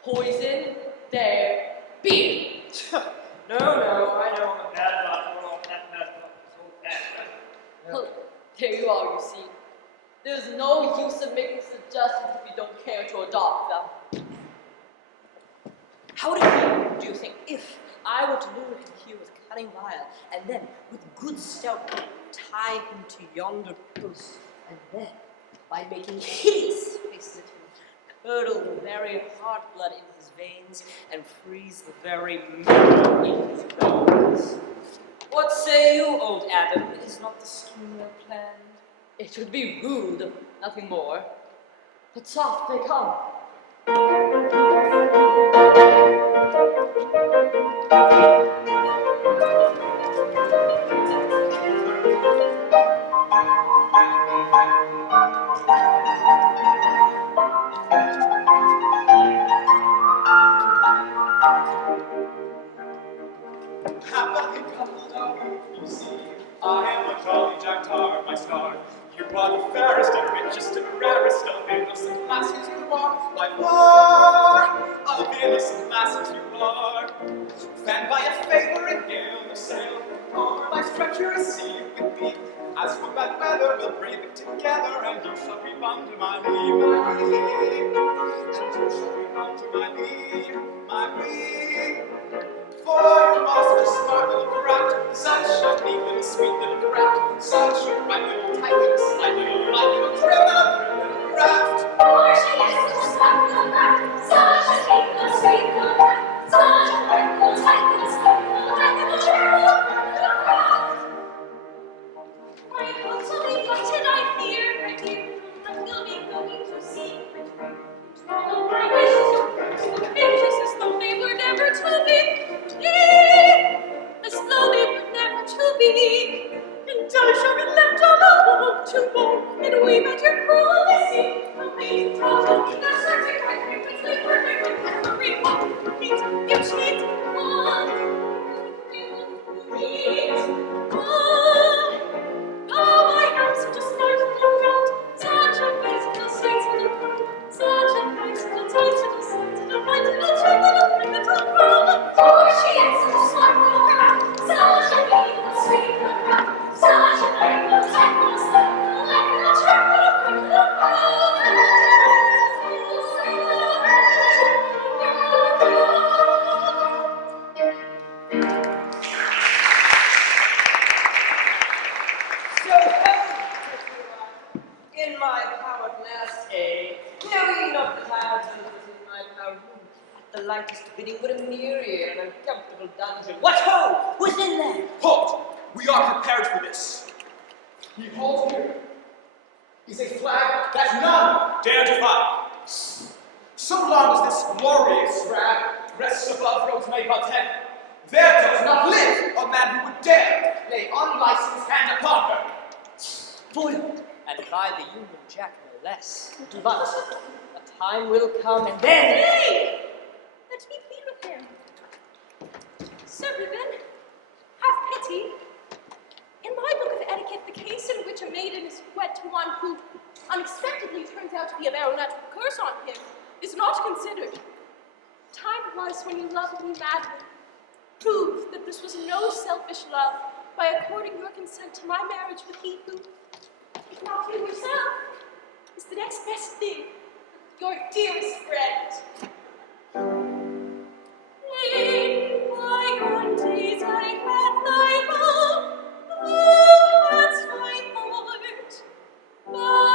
Poison there be. No, I know I'm a bad luck. We're all bad luck. So bad. Oh, there you are, you see. There's no use in making suggestions if you don't care to adopt them. How would it be, do you think, if I were to lure him here with cunning wile, and then, with good stealth, tie him to yonder post, and then, by making hideous faces at him, curdle the very heart blood in his veins, and freeze the very marrow in his bones? What say you, old Adam? Is not the scheme well planned? It would be rude, nothing more. But soft they come. Happily coupled are we, you see. I am a jolly Jack Tar, my star. You are the fairest and richest and rarest of innocent lasses you are. By far, of innocent lasses you are. Fanned by a favouring gale, you sail over life's treacherous sea with me. As for bad weather, we'll brave it together, and you shall be bound to my lee, my lee. And you shall be bound to my lee, my lee. For you must a smart little craft, such a neat little sweet little craft, such a right little tight little slight little light little trim little craft. For she is such a smart little craft, such a neat little sweet little craft, such a right little tight little slight little light little trim little craft. I hope to be blighted, I fear, my dear, I will be going to sea. All my wishes are anxious as though they were never to be. As though they were never to be. And I shall be left all alone to mourn and weep at your cruelty. Away from the searching my frequently perfect with every one you cheat on. Oh, I am such a smart little brat, such a nice little sweet little brat, such a nice little tight little sweet little bright little trim little brat. For she is such a smart little brat, such a neat little sweet little brat, such a nice little tight little sweet little light little trim little bright little brat. So help in my power at last, eh? Know ye not that I have done within my power room at the lightest bidding but a myriad and uncomfortable dungeon? What ho! Who's in there? Halt! We are prepared for this. Behold here is a flag that none dare defy. So long as this glorious rag rests above Rose Maypot's head, there does not live a man who would dare lay unlicensed hand upon her. Foiled, and by the Union Jack no less. But a time will come, and then... Nay! Let me plead with him. Sullivan, have pity. In my book of etiquette, the case in which a maiden is wed to one who unexpectedly turns out to be a baronet with a curse on him is not considered. Time it was when you loved me madly. Prove that this was no selfish love by according your consent to my marriage with he who, if not you yourself, is the next best thing, your dearest friend. In bygone days I had thy love, thou hadst my heart, but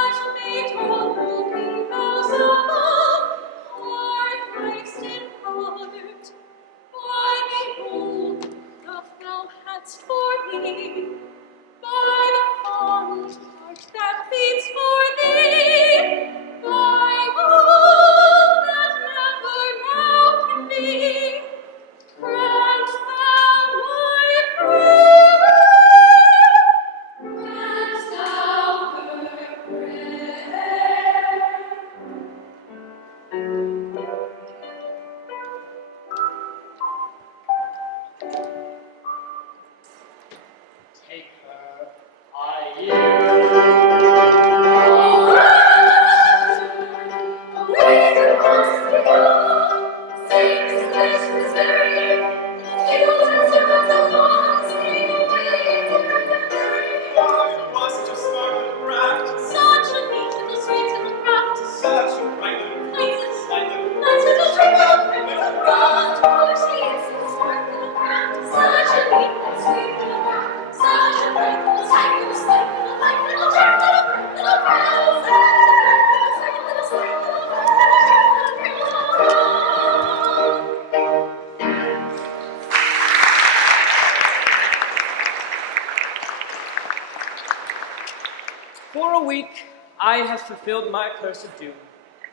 I have fulfilled my cursed doom.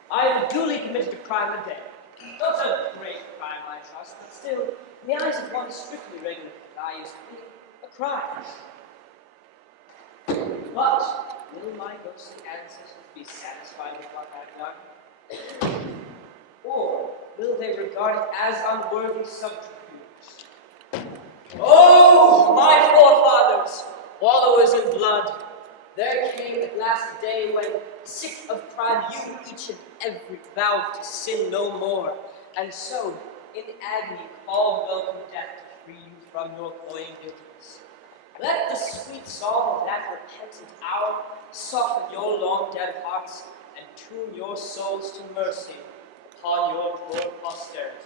I have duly committed a crime a day. Not a great crime, I trust, but still, in the eyes of one strictly regulated, I used to be a crime. But will my ghostly ancestors be satisfied with what I have done? Or will they regard it as unworthy subterfuge? Oh, my forefathers, wallowers in blood, there came at last a day when, sick of crime, you each and every vowed to sin no more, and so, in agony, called welcome death to free you from your cloying guiltiness. Let the sweet song of that repentant hour soften your long dead hearts and tune your souls to mercy upon your poor posterity.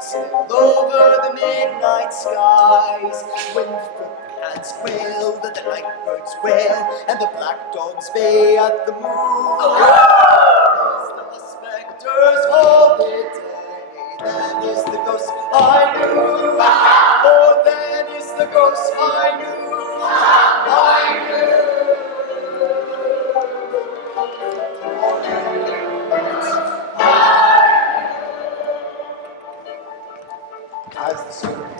Sail over the midnight skies when the ants wail, that the night birds wail, and the black dogs bay at the moon. There's the spectre's holiday, then is the ghost I knew. Oh, then is the ghost I knew. I knew. As the sun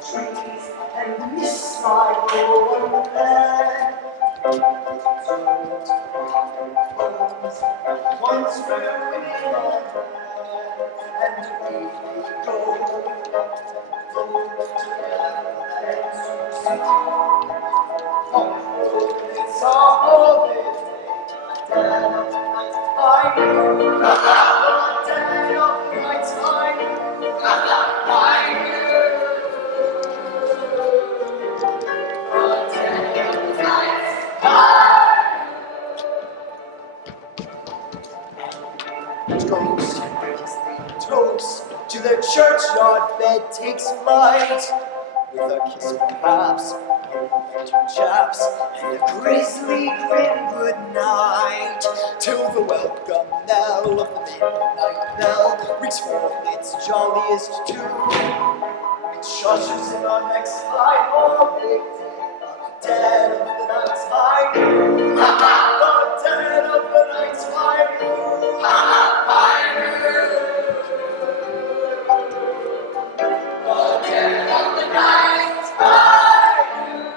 trees and the mist lie over the land, once were women and away they go it's a holiday, dead of the night I knew, dead of the night I knew, I knew. Toast, his lady toast, to the churchyard bed takes flight, with a kiss perhaps, winter chaps, and a grisly grim good night, till the welcome knell of the midnight bell rings forth its jolliest tune. It ushers in our next high holiday, dead of the night's high noon. The dead of the night's high noon. High noon. The dead of the night's high noon.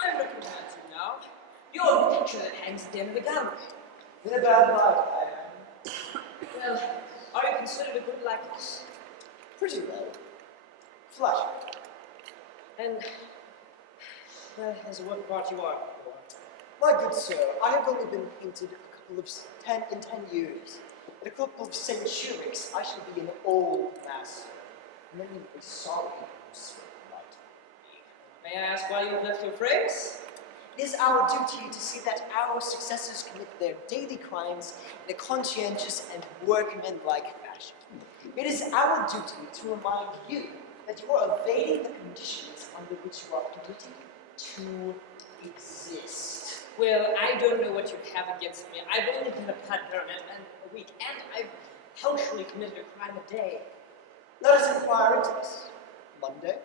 I recognize you now. You're the picture that hangs at the end of the gallery. In a bad light, I am. Well, are you considered a good likeness? Pretty well. Flashing. And, well, as a work of art you are. My good sir, I have only been painted in 10 years. In a couple of centuries, I shall be an old master. Many will be sorry you spoke right. May I ask why you have left your frames? It is our duty to see that our successors commit their daily crimes in a conscientious and workmanlike fashion. It is our duty to remind you that you are evading the conditions under which you are permitted to exist. Well, I don't know what you have against me. I've only been a baronet a week, and I've punctually committed a crime a day. Let us inquire into this. Monday?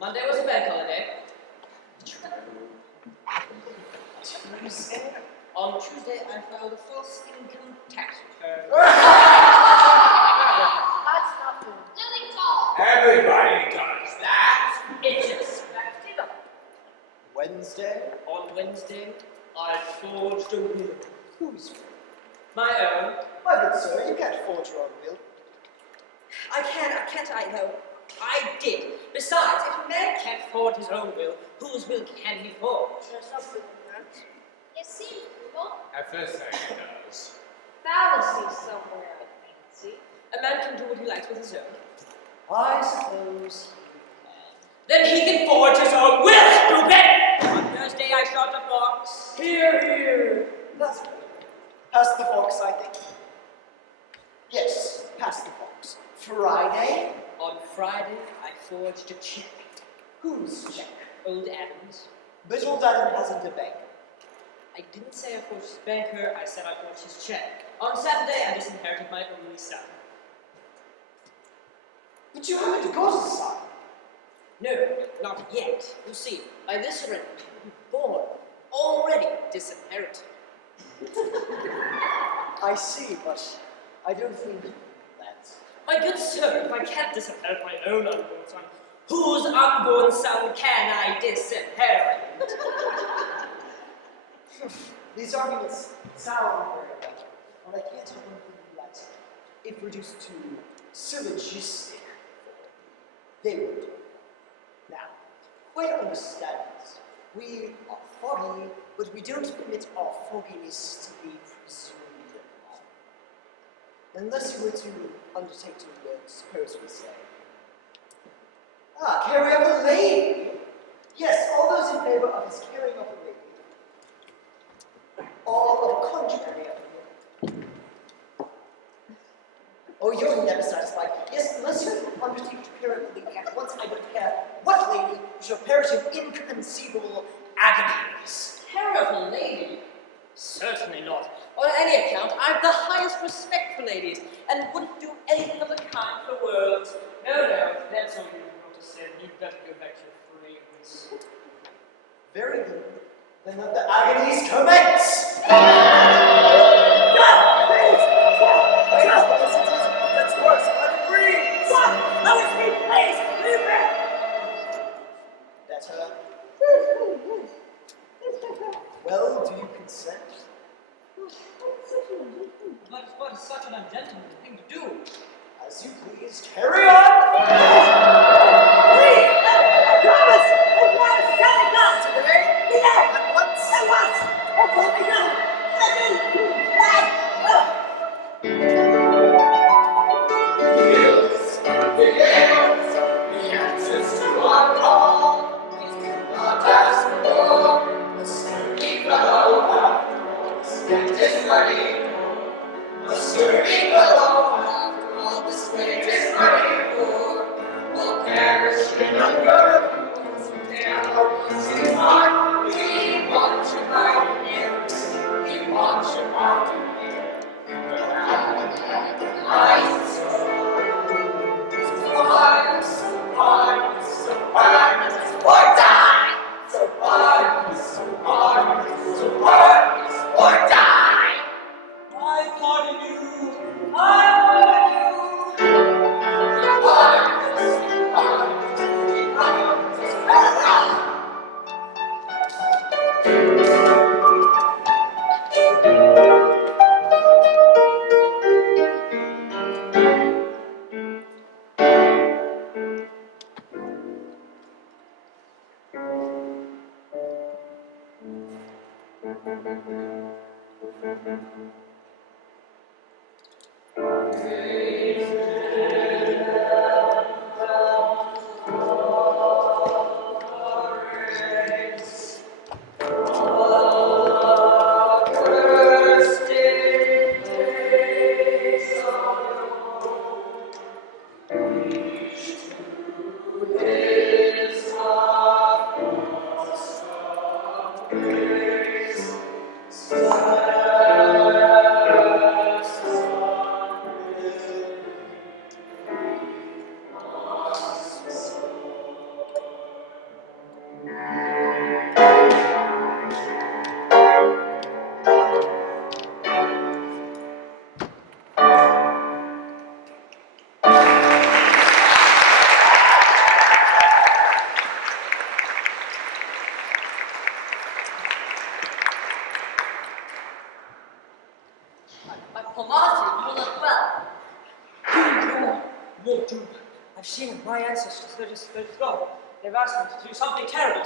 Monday was a bank holiday. Tuesday? On Tuesday, I filed a false income tax return. That's nothing. Nothing at all. Everybody does that. It's expected. Wednesday? On Wednesday, I forged a will. Whose? My own. My good sir, you can't forge your own will. Can't I know? I did. Besides, if a man can't forge his own will, whose will can he forge? There's something in that. It seems brutal. At first sight, it does. Fallacy somewhere, I fancy. A man can do what he likes with his own. I suppose Then he can forge his own will, stupid! On Thursday, I shot a fox. Here, here. That's good. Pass the fox, I think. Yes, pass the fox. Friday? On Friday, I forged a check. Whose check? Old Adams. But old Adam hasn't a bank. I didn't say I forged his banker, I said I forged his check. On Saturday, I disinherited my only son. But you haven't got a son. No, not yet. You see, by this rate, he will be born, already disinherited. I see, but I don't think that. My good sir, if I can't disinherit my own unborn son, whose unborn son can I disinherit? These arguments sound very well, but I can't help but think that if reduced to syllogistic, they would do. Now, quite understand this. We are foggy, but we don't permit our fogginess to be presumed upon. Unless you were to undertake to suppose we say, carry up the lane! Yes, all those in favor of his carrying off a lady. All of contrary of him. Oh, you're never satisfied. Yes, unless you undertake to carry the lady at once, I don't care what lady, you shall perish in inconceivable agonies. Care of a lady? Certainly not. On any account, I've the highest respect for ladies, and wouldn't do anything of the kind for worlds. No, that's all you've got to say. You'd better go back to your fragrance. Very good. Then let the agonies commence! That's worse, let it breathe! Better. Well, do you consent? But it's such an ungentlemanly thing to do. As you please, carry on! Please! I promise! Today? At once? The answers to our call. We cannot ask for more. A sturdy fellow after all spent his money. A sturdy fellow after all spent his money for. Will perish in hunger. Down was his heart. We want you out here. We want you out here. But now lies so hard, so hard, so hard, or die! So hard, so hard, so hard, or die! I pardon you. I pardon you. Hard, hard, hard. My Palmati, you look well. Won't do. I've seen my ancestors. They're just gone. They've asked me to do something terrible.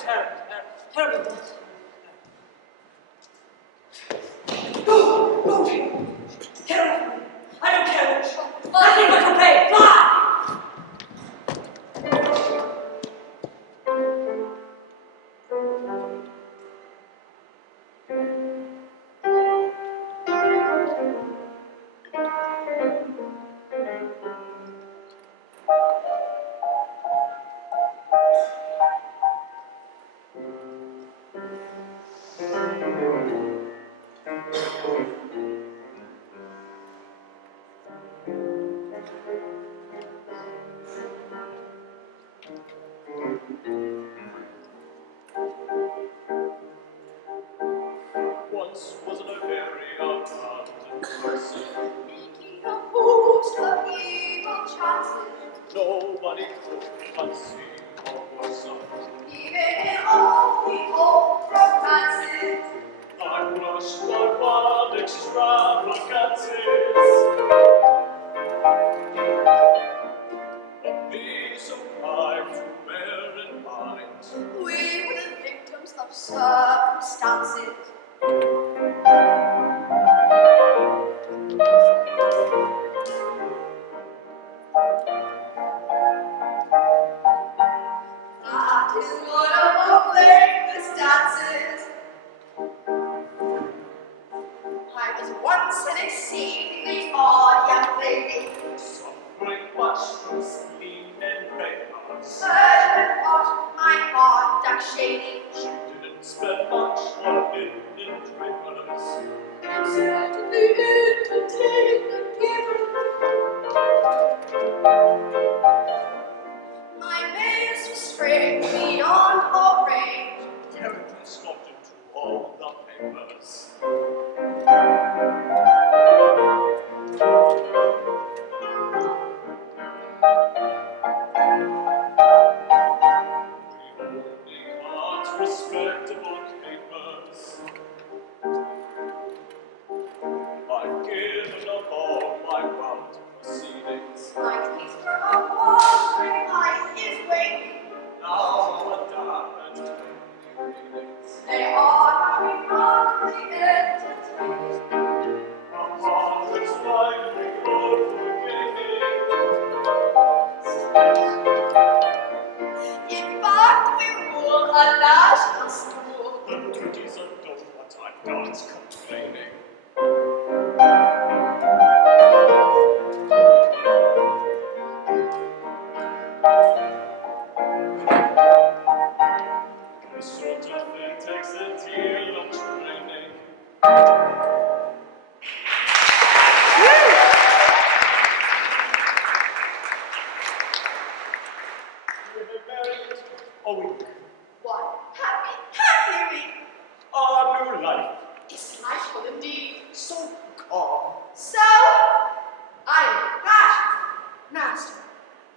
Get away from me. I don't care what you nothing but to pay. Fly! Once wasn't a very abundant person. Making a host of evil chances, Nobody could fancy or son. even in all the old romances. I blushed my wild extravagances. But these who I to bear in mind. We were the victims of circumstances. That is what a love like this glasses. I was once an exceedingly odd young lady, Suffering much from spleen and brainless. surgeon thought my conduct shady. She didn't spend much on Indian dreamers. It certainly entertained the my maze was straight beyond all range. Characters got into all the papers. We only got respectable papers. I've given up all my ground proceedings. My taste for a wandering life is waning. Now we're done at readings. They are not remarkably entertaining. Upon this life we go forgetting. In fact, we rule a national school. The duties are done, but I'm not complaining. This sort of thing takes a deal of training. With a very week. What happy week. Our new life, It's delightful indeed. so calm. So, I am passionate, master.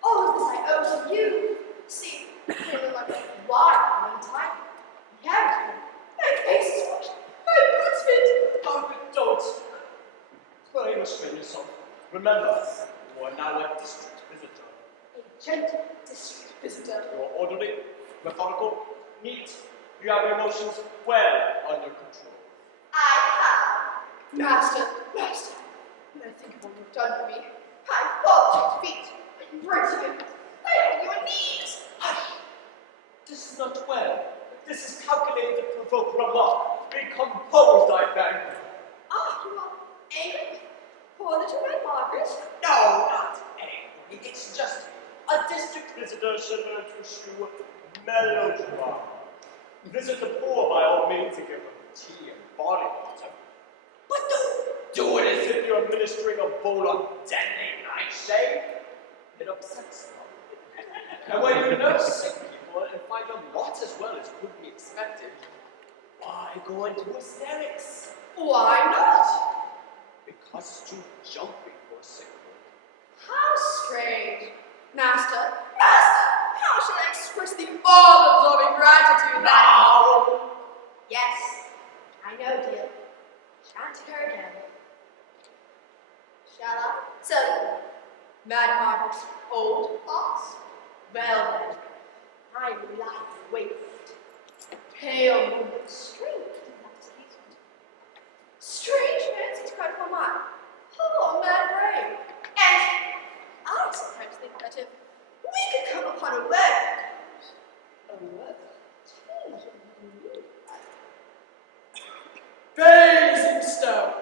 All of this I owe to you. See, clearly like a wine one time. Everything. My face is washed. My boots fit. Oh, but don't. Pray restrain yourself. Remember, you are now a district visitor. A gentle district visitor. You are orderly, methodical, neat. You have your emotions well under control. I have. Master. When I think of what you've done for me, I fall at your feet. I embrace you. I on your knees. Hush. This is not well. This is calculated to provoke remark. Be composed, I beg. Ah, you are angry? Poor little red Margaret. No, not angry. It's just a district visitor should learn to eschew melodrama. Visit the poor by all means and give them tea and barley water. But don't do it as if you're administering a bowl of deadly nightshade. It upsets them. And when you nurse sick people and find them not as well as could be expected, why go into hysterics? Why not? Because it's too jumpy for a sick one. How strange. Master, how shall I express the all-absorbing gratitude that... No! Yes, I know, dear. Shan't her again. Shall I? So, Mad Margaret's old thoughts? Well then, I lie wait. Pale moonlit strange did not escape me. Strange fancies crowd upon mine. Oh, mad brain. And I sometimes think that if we could come upon a web, Basingstoke,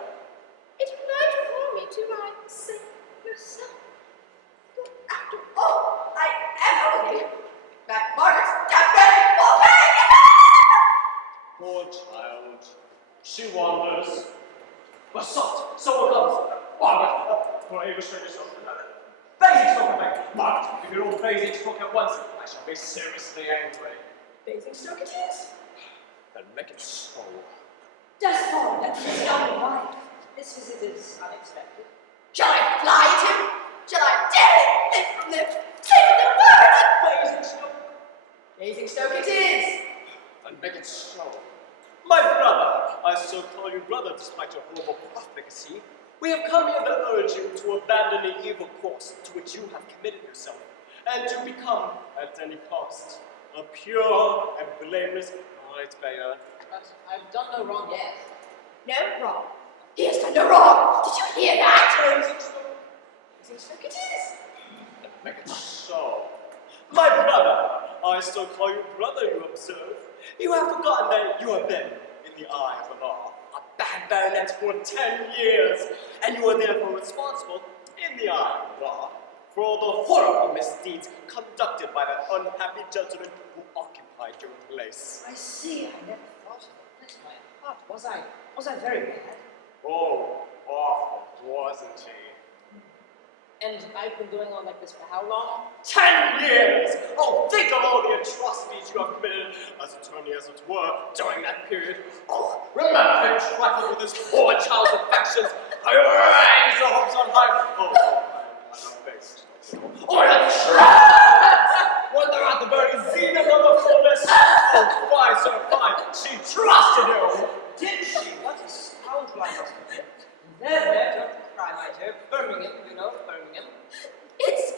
it might call me to my sink yourself. But after all, I am only Matt Margaret's deathbed Poor child. She wanders. But someone comes. Margaret, pray restrain yourself. Basingstoke, I beg. Margaret, if you're all Basingstoke at once, I shall be seriously angry. Basingstoke it is. Then make it so. Just follow that his young wife. This visit is unexpected. Shall I fly at him? Shall I dare him? And from the tip of the word? Basingstoke. Basingstoke it is. Then make it so. My brother, I still call you brother despite your horrible profligacy. We have come here to urge you to abandon the evil course to which you have committed yourself, and to become, at any cost, a pure and blameless light bearer. But I've done no wrong yet. No wrong. He has done no wrong. Did you hear that? Basingstoke it is. Make it so. My brother, I still call you brother, you observe. You have forgotten that you have been, in the eye of the law, a bad baronet for 10 years, and you are therefore responsible, in the eye of the law, for all the horrible misdeeds conducted by that unhappy gentleman who occupied your place. I see, I never thought of it. Bless my heart, was I very bad? Oh, awful, wasn't he? And I've been going on like this for how long? 10 years! Oh, think of all the atrocities you have committed, as attorney as it were, during that period. Oh, remember how you trifled with this poor child's affections, how you raised the hopes on high. Oh, my face. Oh, the traps! When they're at the very zenith of the fullness. Oh, fine, sir, fine. She trusted you. Did she? What a scoundrel I must have been. There, don't cry, my dear. Birmingham, you know, Birmingham. It's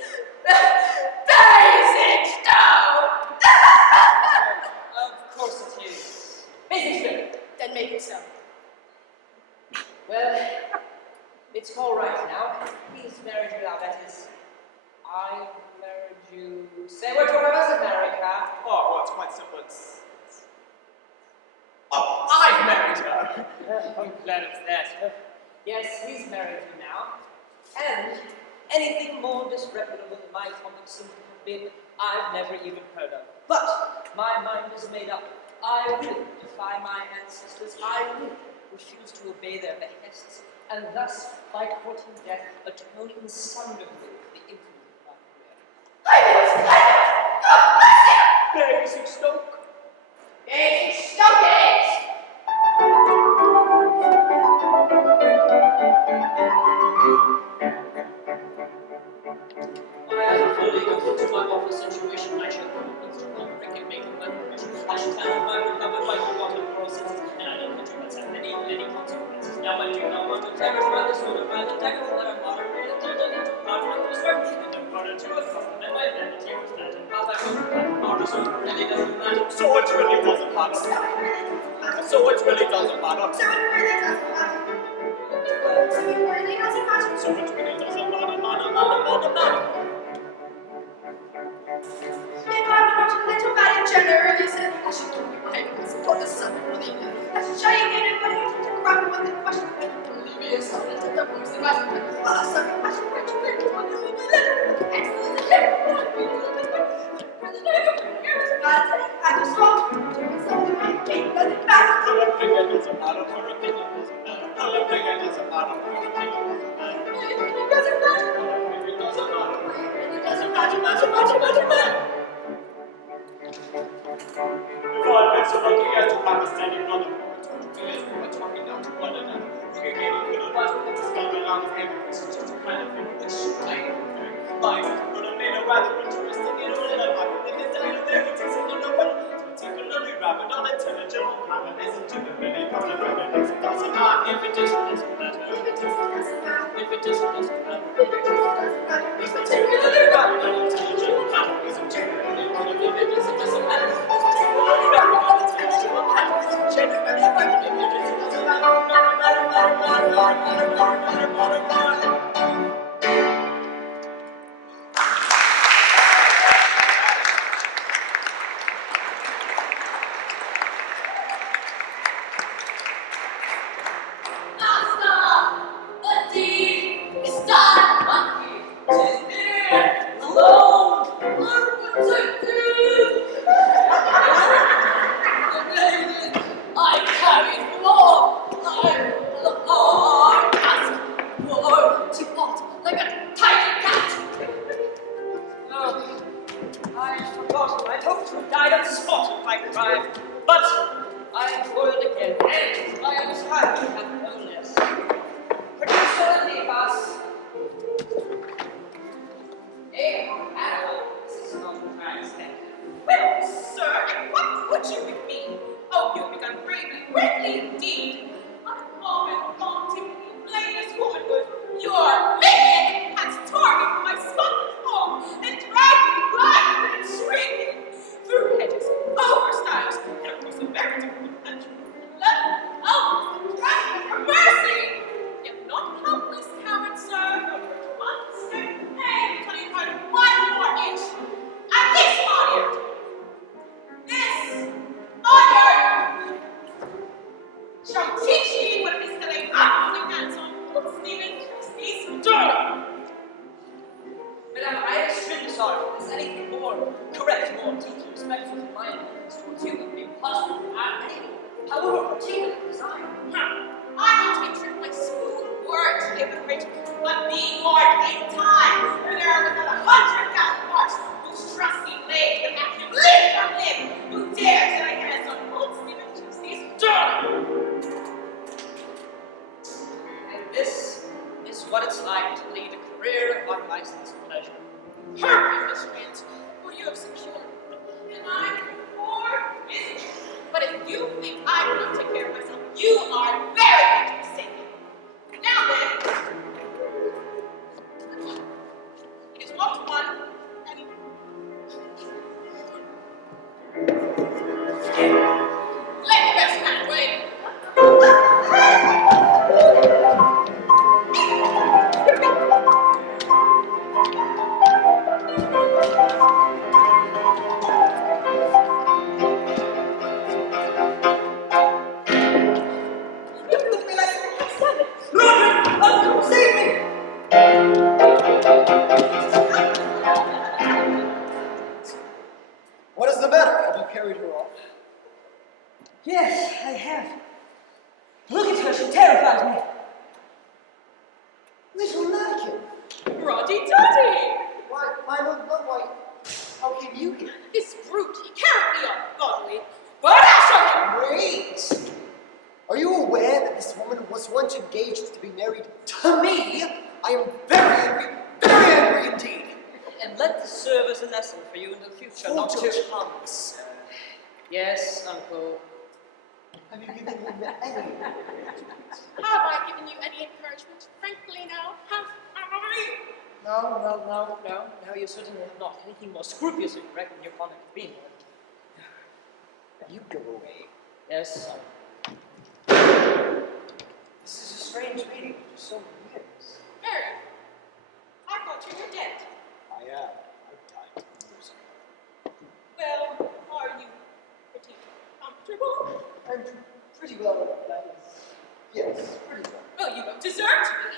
Basingstoke! Of course it is. Basingstoke. Then make it so. Well, it's all right now. He's married you now, that is. I married you. Say what your was America. Oh, well, it's quite simple. Oh, I've married her. I'm glad of that. Yes, he's married you now. And anything more disreputable than my conduct seems to have been, I've never even heard of. But my mind is made up. I will defy my ancestors. I will refuse to obey their behests, and thus, by courting death, atone in some degree for the infamy of my career. God bless you! Basingstoke. Basingstoke it is! I have fully got into my office situation. I shall go to the brick and make my permission. I shall tell my recovered by the water moral senses, and I don't think you must have any consequences. Now I do not want to perish by the sword of violent daggers that are moderated to the little part of this work, and I'm ordered to a compliment my vanity was that and how that orders really doesn't matter. So it really doesn't matter. So it really doesn't matter. So it really doesn't matter. So it really doesn't matter. So it really doesn't matter. If I were not a little bad generally said, I should give you my because for the sun really as shaking and ready to grab with the question of leaving something to the books and rest of it. Well, I said, I should wait to wait to one little bit later. Excellent, the hair, one little bit later. I just want to do something I can't let it back. Everything doesn't matter. Everything doesn't matter. Everything doesn't matter. Everything doesn't matter. It doesn't matter. Everything doesn't matter. It doesn't matter. If I've been so lucky as to have a standing on the board, we were talking down to one another. We gave a good advice with the scumbag on his hand. It's just a kind of thing which I am very fine. But I made a rather interesting in a little bit. If it's down there, it takes a little bit. Particularly rapid on intelligent common isn't to the really problem. It doesn't matter. If it just doesn't matter. If it just doesn't matter. If it just doesn't matter. If it just doesn't matter. It's particularly rapid on intelligent common isn't to the really problem. If it just doesn't matter. Particularly rapid on intelligent common isn't to the really problem. If it just doesn't matter. correct, more deeply respectful of my opinions towards you would be impossible to add any, however particular design. I want to be tricked by smooth words, Gilbert, but be warned in time, for there are within 100,000 marks whose trusty blade can make you limb from limb, who dare to lay hands on old Stephen Tuesday's daughter. And this is what it's like to lead a career of unlicensed pleasure. Hark, Miss Grant, for you have secured and I am poor busy. But if you think I will not take care of myself, you are very much mistaken. Now then, it is walked one, and let the best man away. What is the matter? Have you carried her off? Yes, I have. Look at her, she terrifies me. Little Larkin. Roddy-doddy! Why, why, how came you here? This brute, he cannot be ungodly. But after him! Wait! Are you aware that this woman was once engaged to be married to me? I am very angry indeed. And let this serve as a lesson for you in the future, not Hold your to... tongue, sir. Yes, Uncle. Have you given him any encouragement? Have I given you any encouragement? Frankly now, have I? No, you certainly have not. Anything more scrupulously correct than your conduct has been. You go away. Yes, son. This is a strange meeting after so many years. Very. I thought you were dead. I am. I died 2 years ago. Well, are you pretty comfortable? I'm pretty well, that is. Yes, pretty well. Well, you don't deserve to be.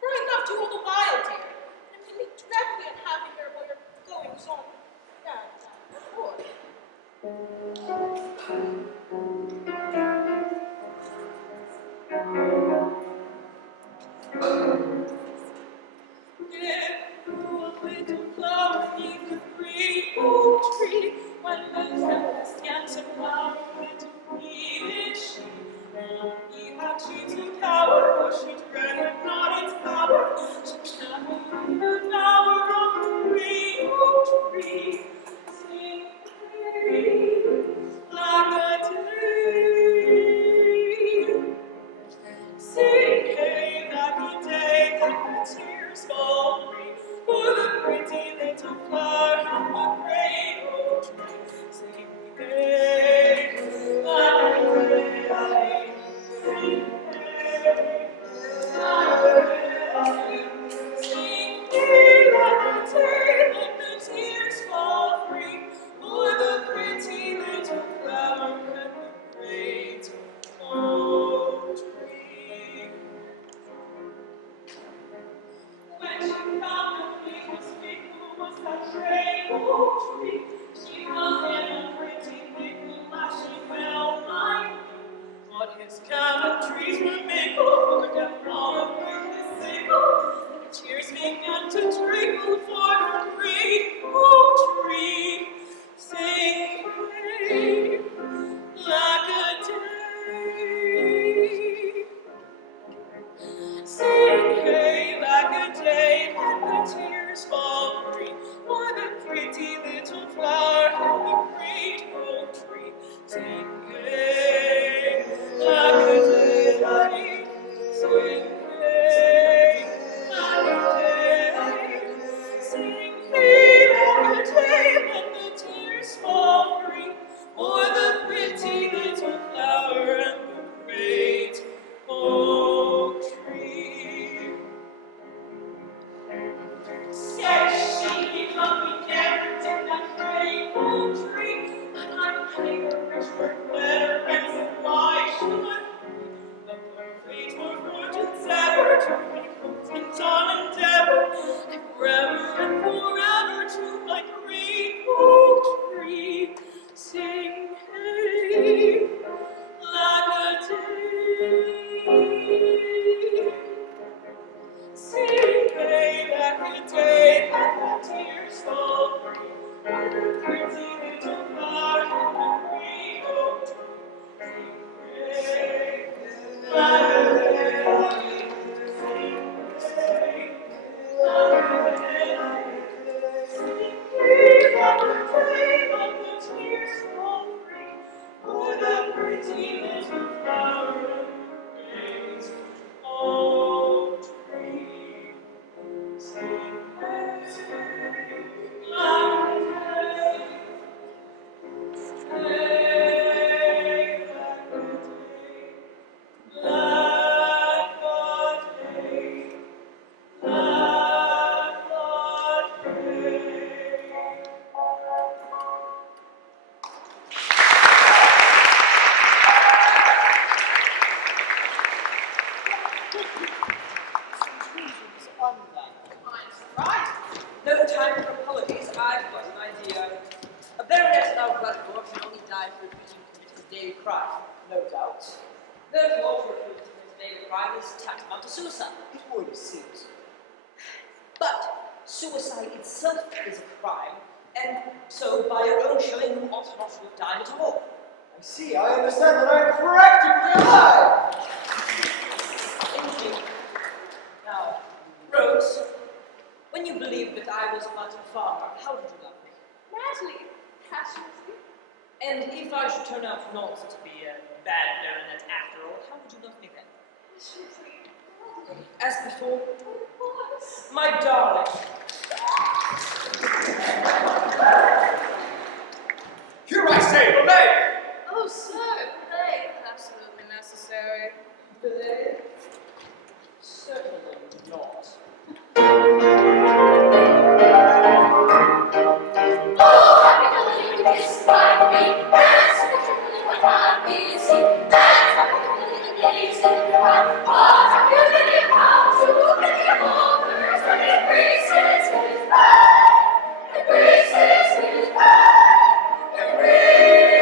For I loved you all the while, dear. And can be dreadfully unhappy here while your goings on before. Little flower beneath the green oak tree, when the tempest began to flower, little needed she. He had she to cower, for she dreaded not its power. She trembled in the bower of the green oak tree, sing hey, like a day. Sing hey, like a day, let the tears fall free. For the pretty little flower of the great oak tree, sing hey, like a day, sing hey, like a day, sing hey, like a day, let the tears fall free. For the pretty little flower of the great oak tree. When she found the king was who was that great oak tree, she was in a pretty fickle, as she well might be. But his cabin trees were maple, for death all of his sickle, and tears began to trickle for the great oak tree. Sing hey, like a day. Sing hey, like a day, let the tears fall free. For the pretty little flower of the great oak tree. Sing hey, like a day. Sing hey, like a day. Sing hey, like a day, let the tears fall free. For the pretty little flower and the great oak tree. Said she, but we never did that great oak tree. And I'm having a rich work better friends, and why should we? But the fate or fortune's ever to make homes in all endeavor, and forever to my great oak a crime, no doubt. Therefore, to refuse to commit a crime is tantamount to suicide. It would seem so. But suicide itself is a crime, and so by your own showing you ought not to have died at all. I see, I understand that I'm practically alive! Indeed. Now, Rose, when you believed that I was but a farmer, how did you love me? Madly, passionately. And if I should turn out not to be a bad baronet after all, how would you love me then? Passionately. Madly. As before? Of course. My darling. Here I say, obey! Oh, sir, they absolutely necessary. Belay? Certainly not. Oh, happy the kiss by me, dance with the feeling when happy is he, dance with the feeling and gaze in the crowd. What a beauty how to many lovers and embraces his bride, embraces his bride, embraces his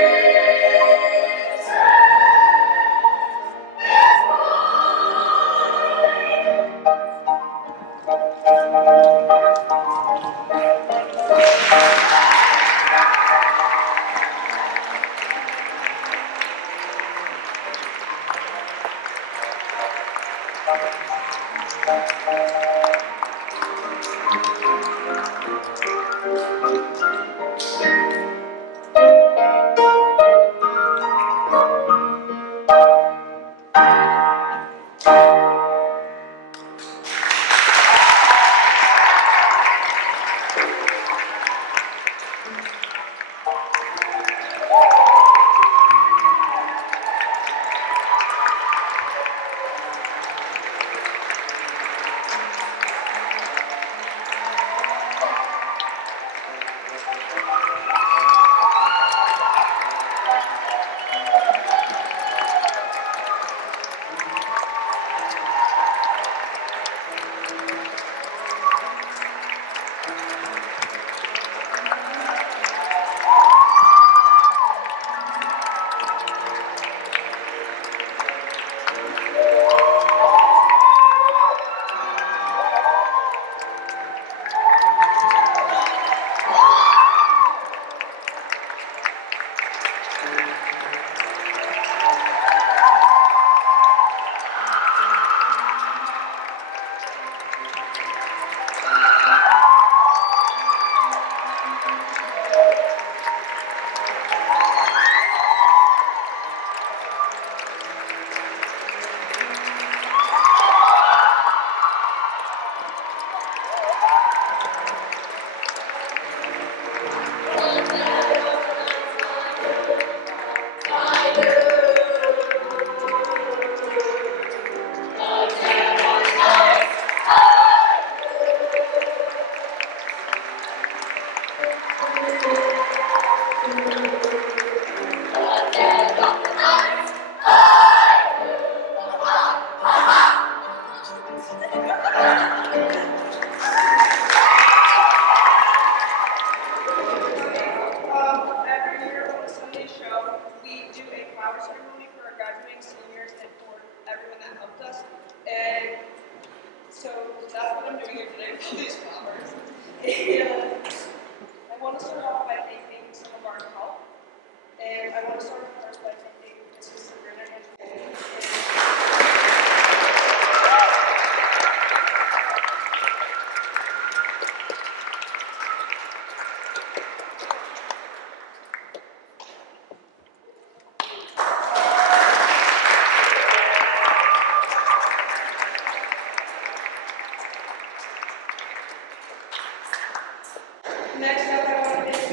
Every year on the Sunday show, we do a flower ceremony for our graduating seniors and for everyone that helped us. And so that's what I'm doing here today with all these flowers. And I want to start off by thanking some of our help. And I want to start first by thanking Mrs. Sabrina and next up, I want to thank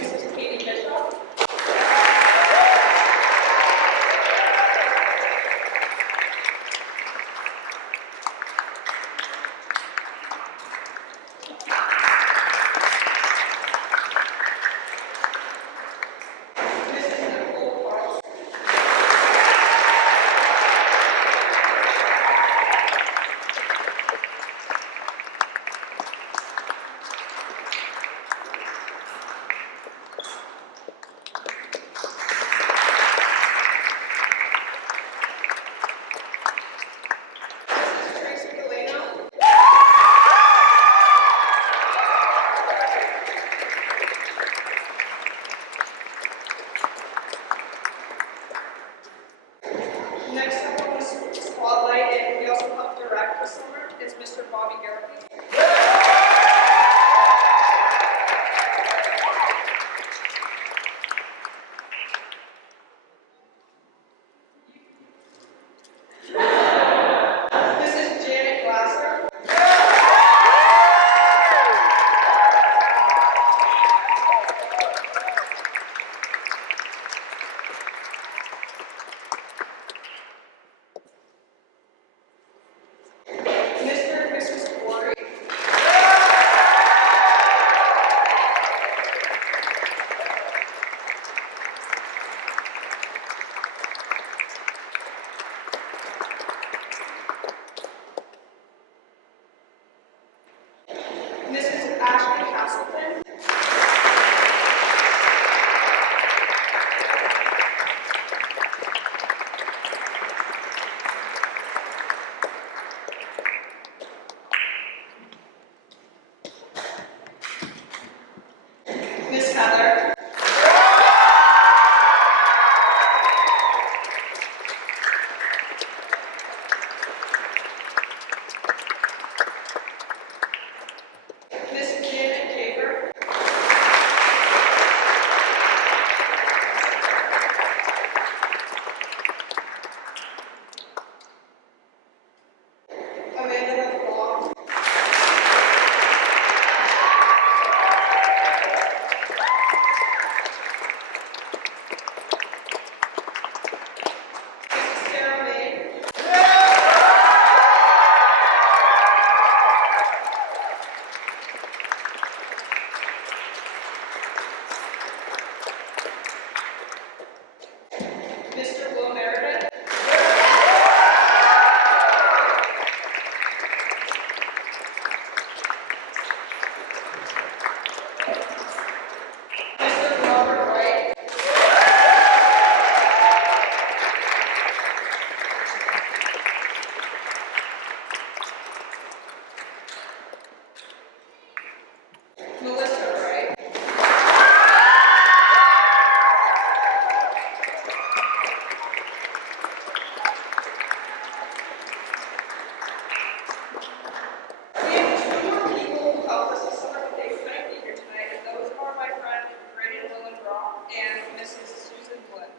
and Mrs. Susan Wood.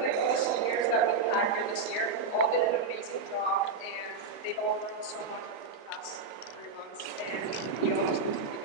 Like all the seniors that we've had here this year, all did an amazing job, and they've all learned so much over the past 3 months, and we all just need to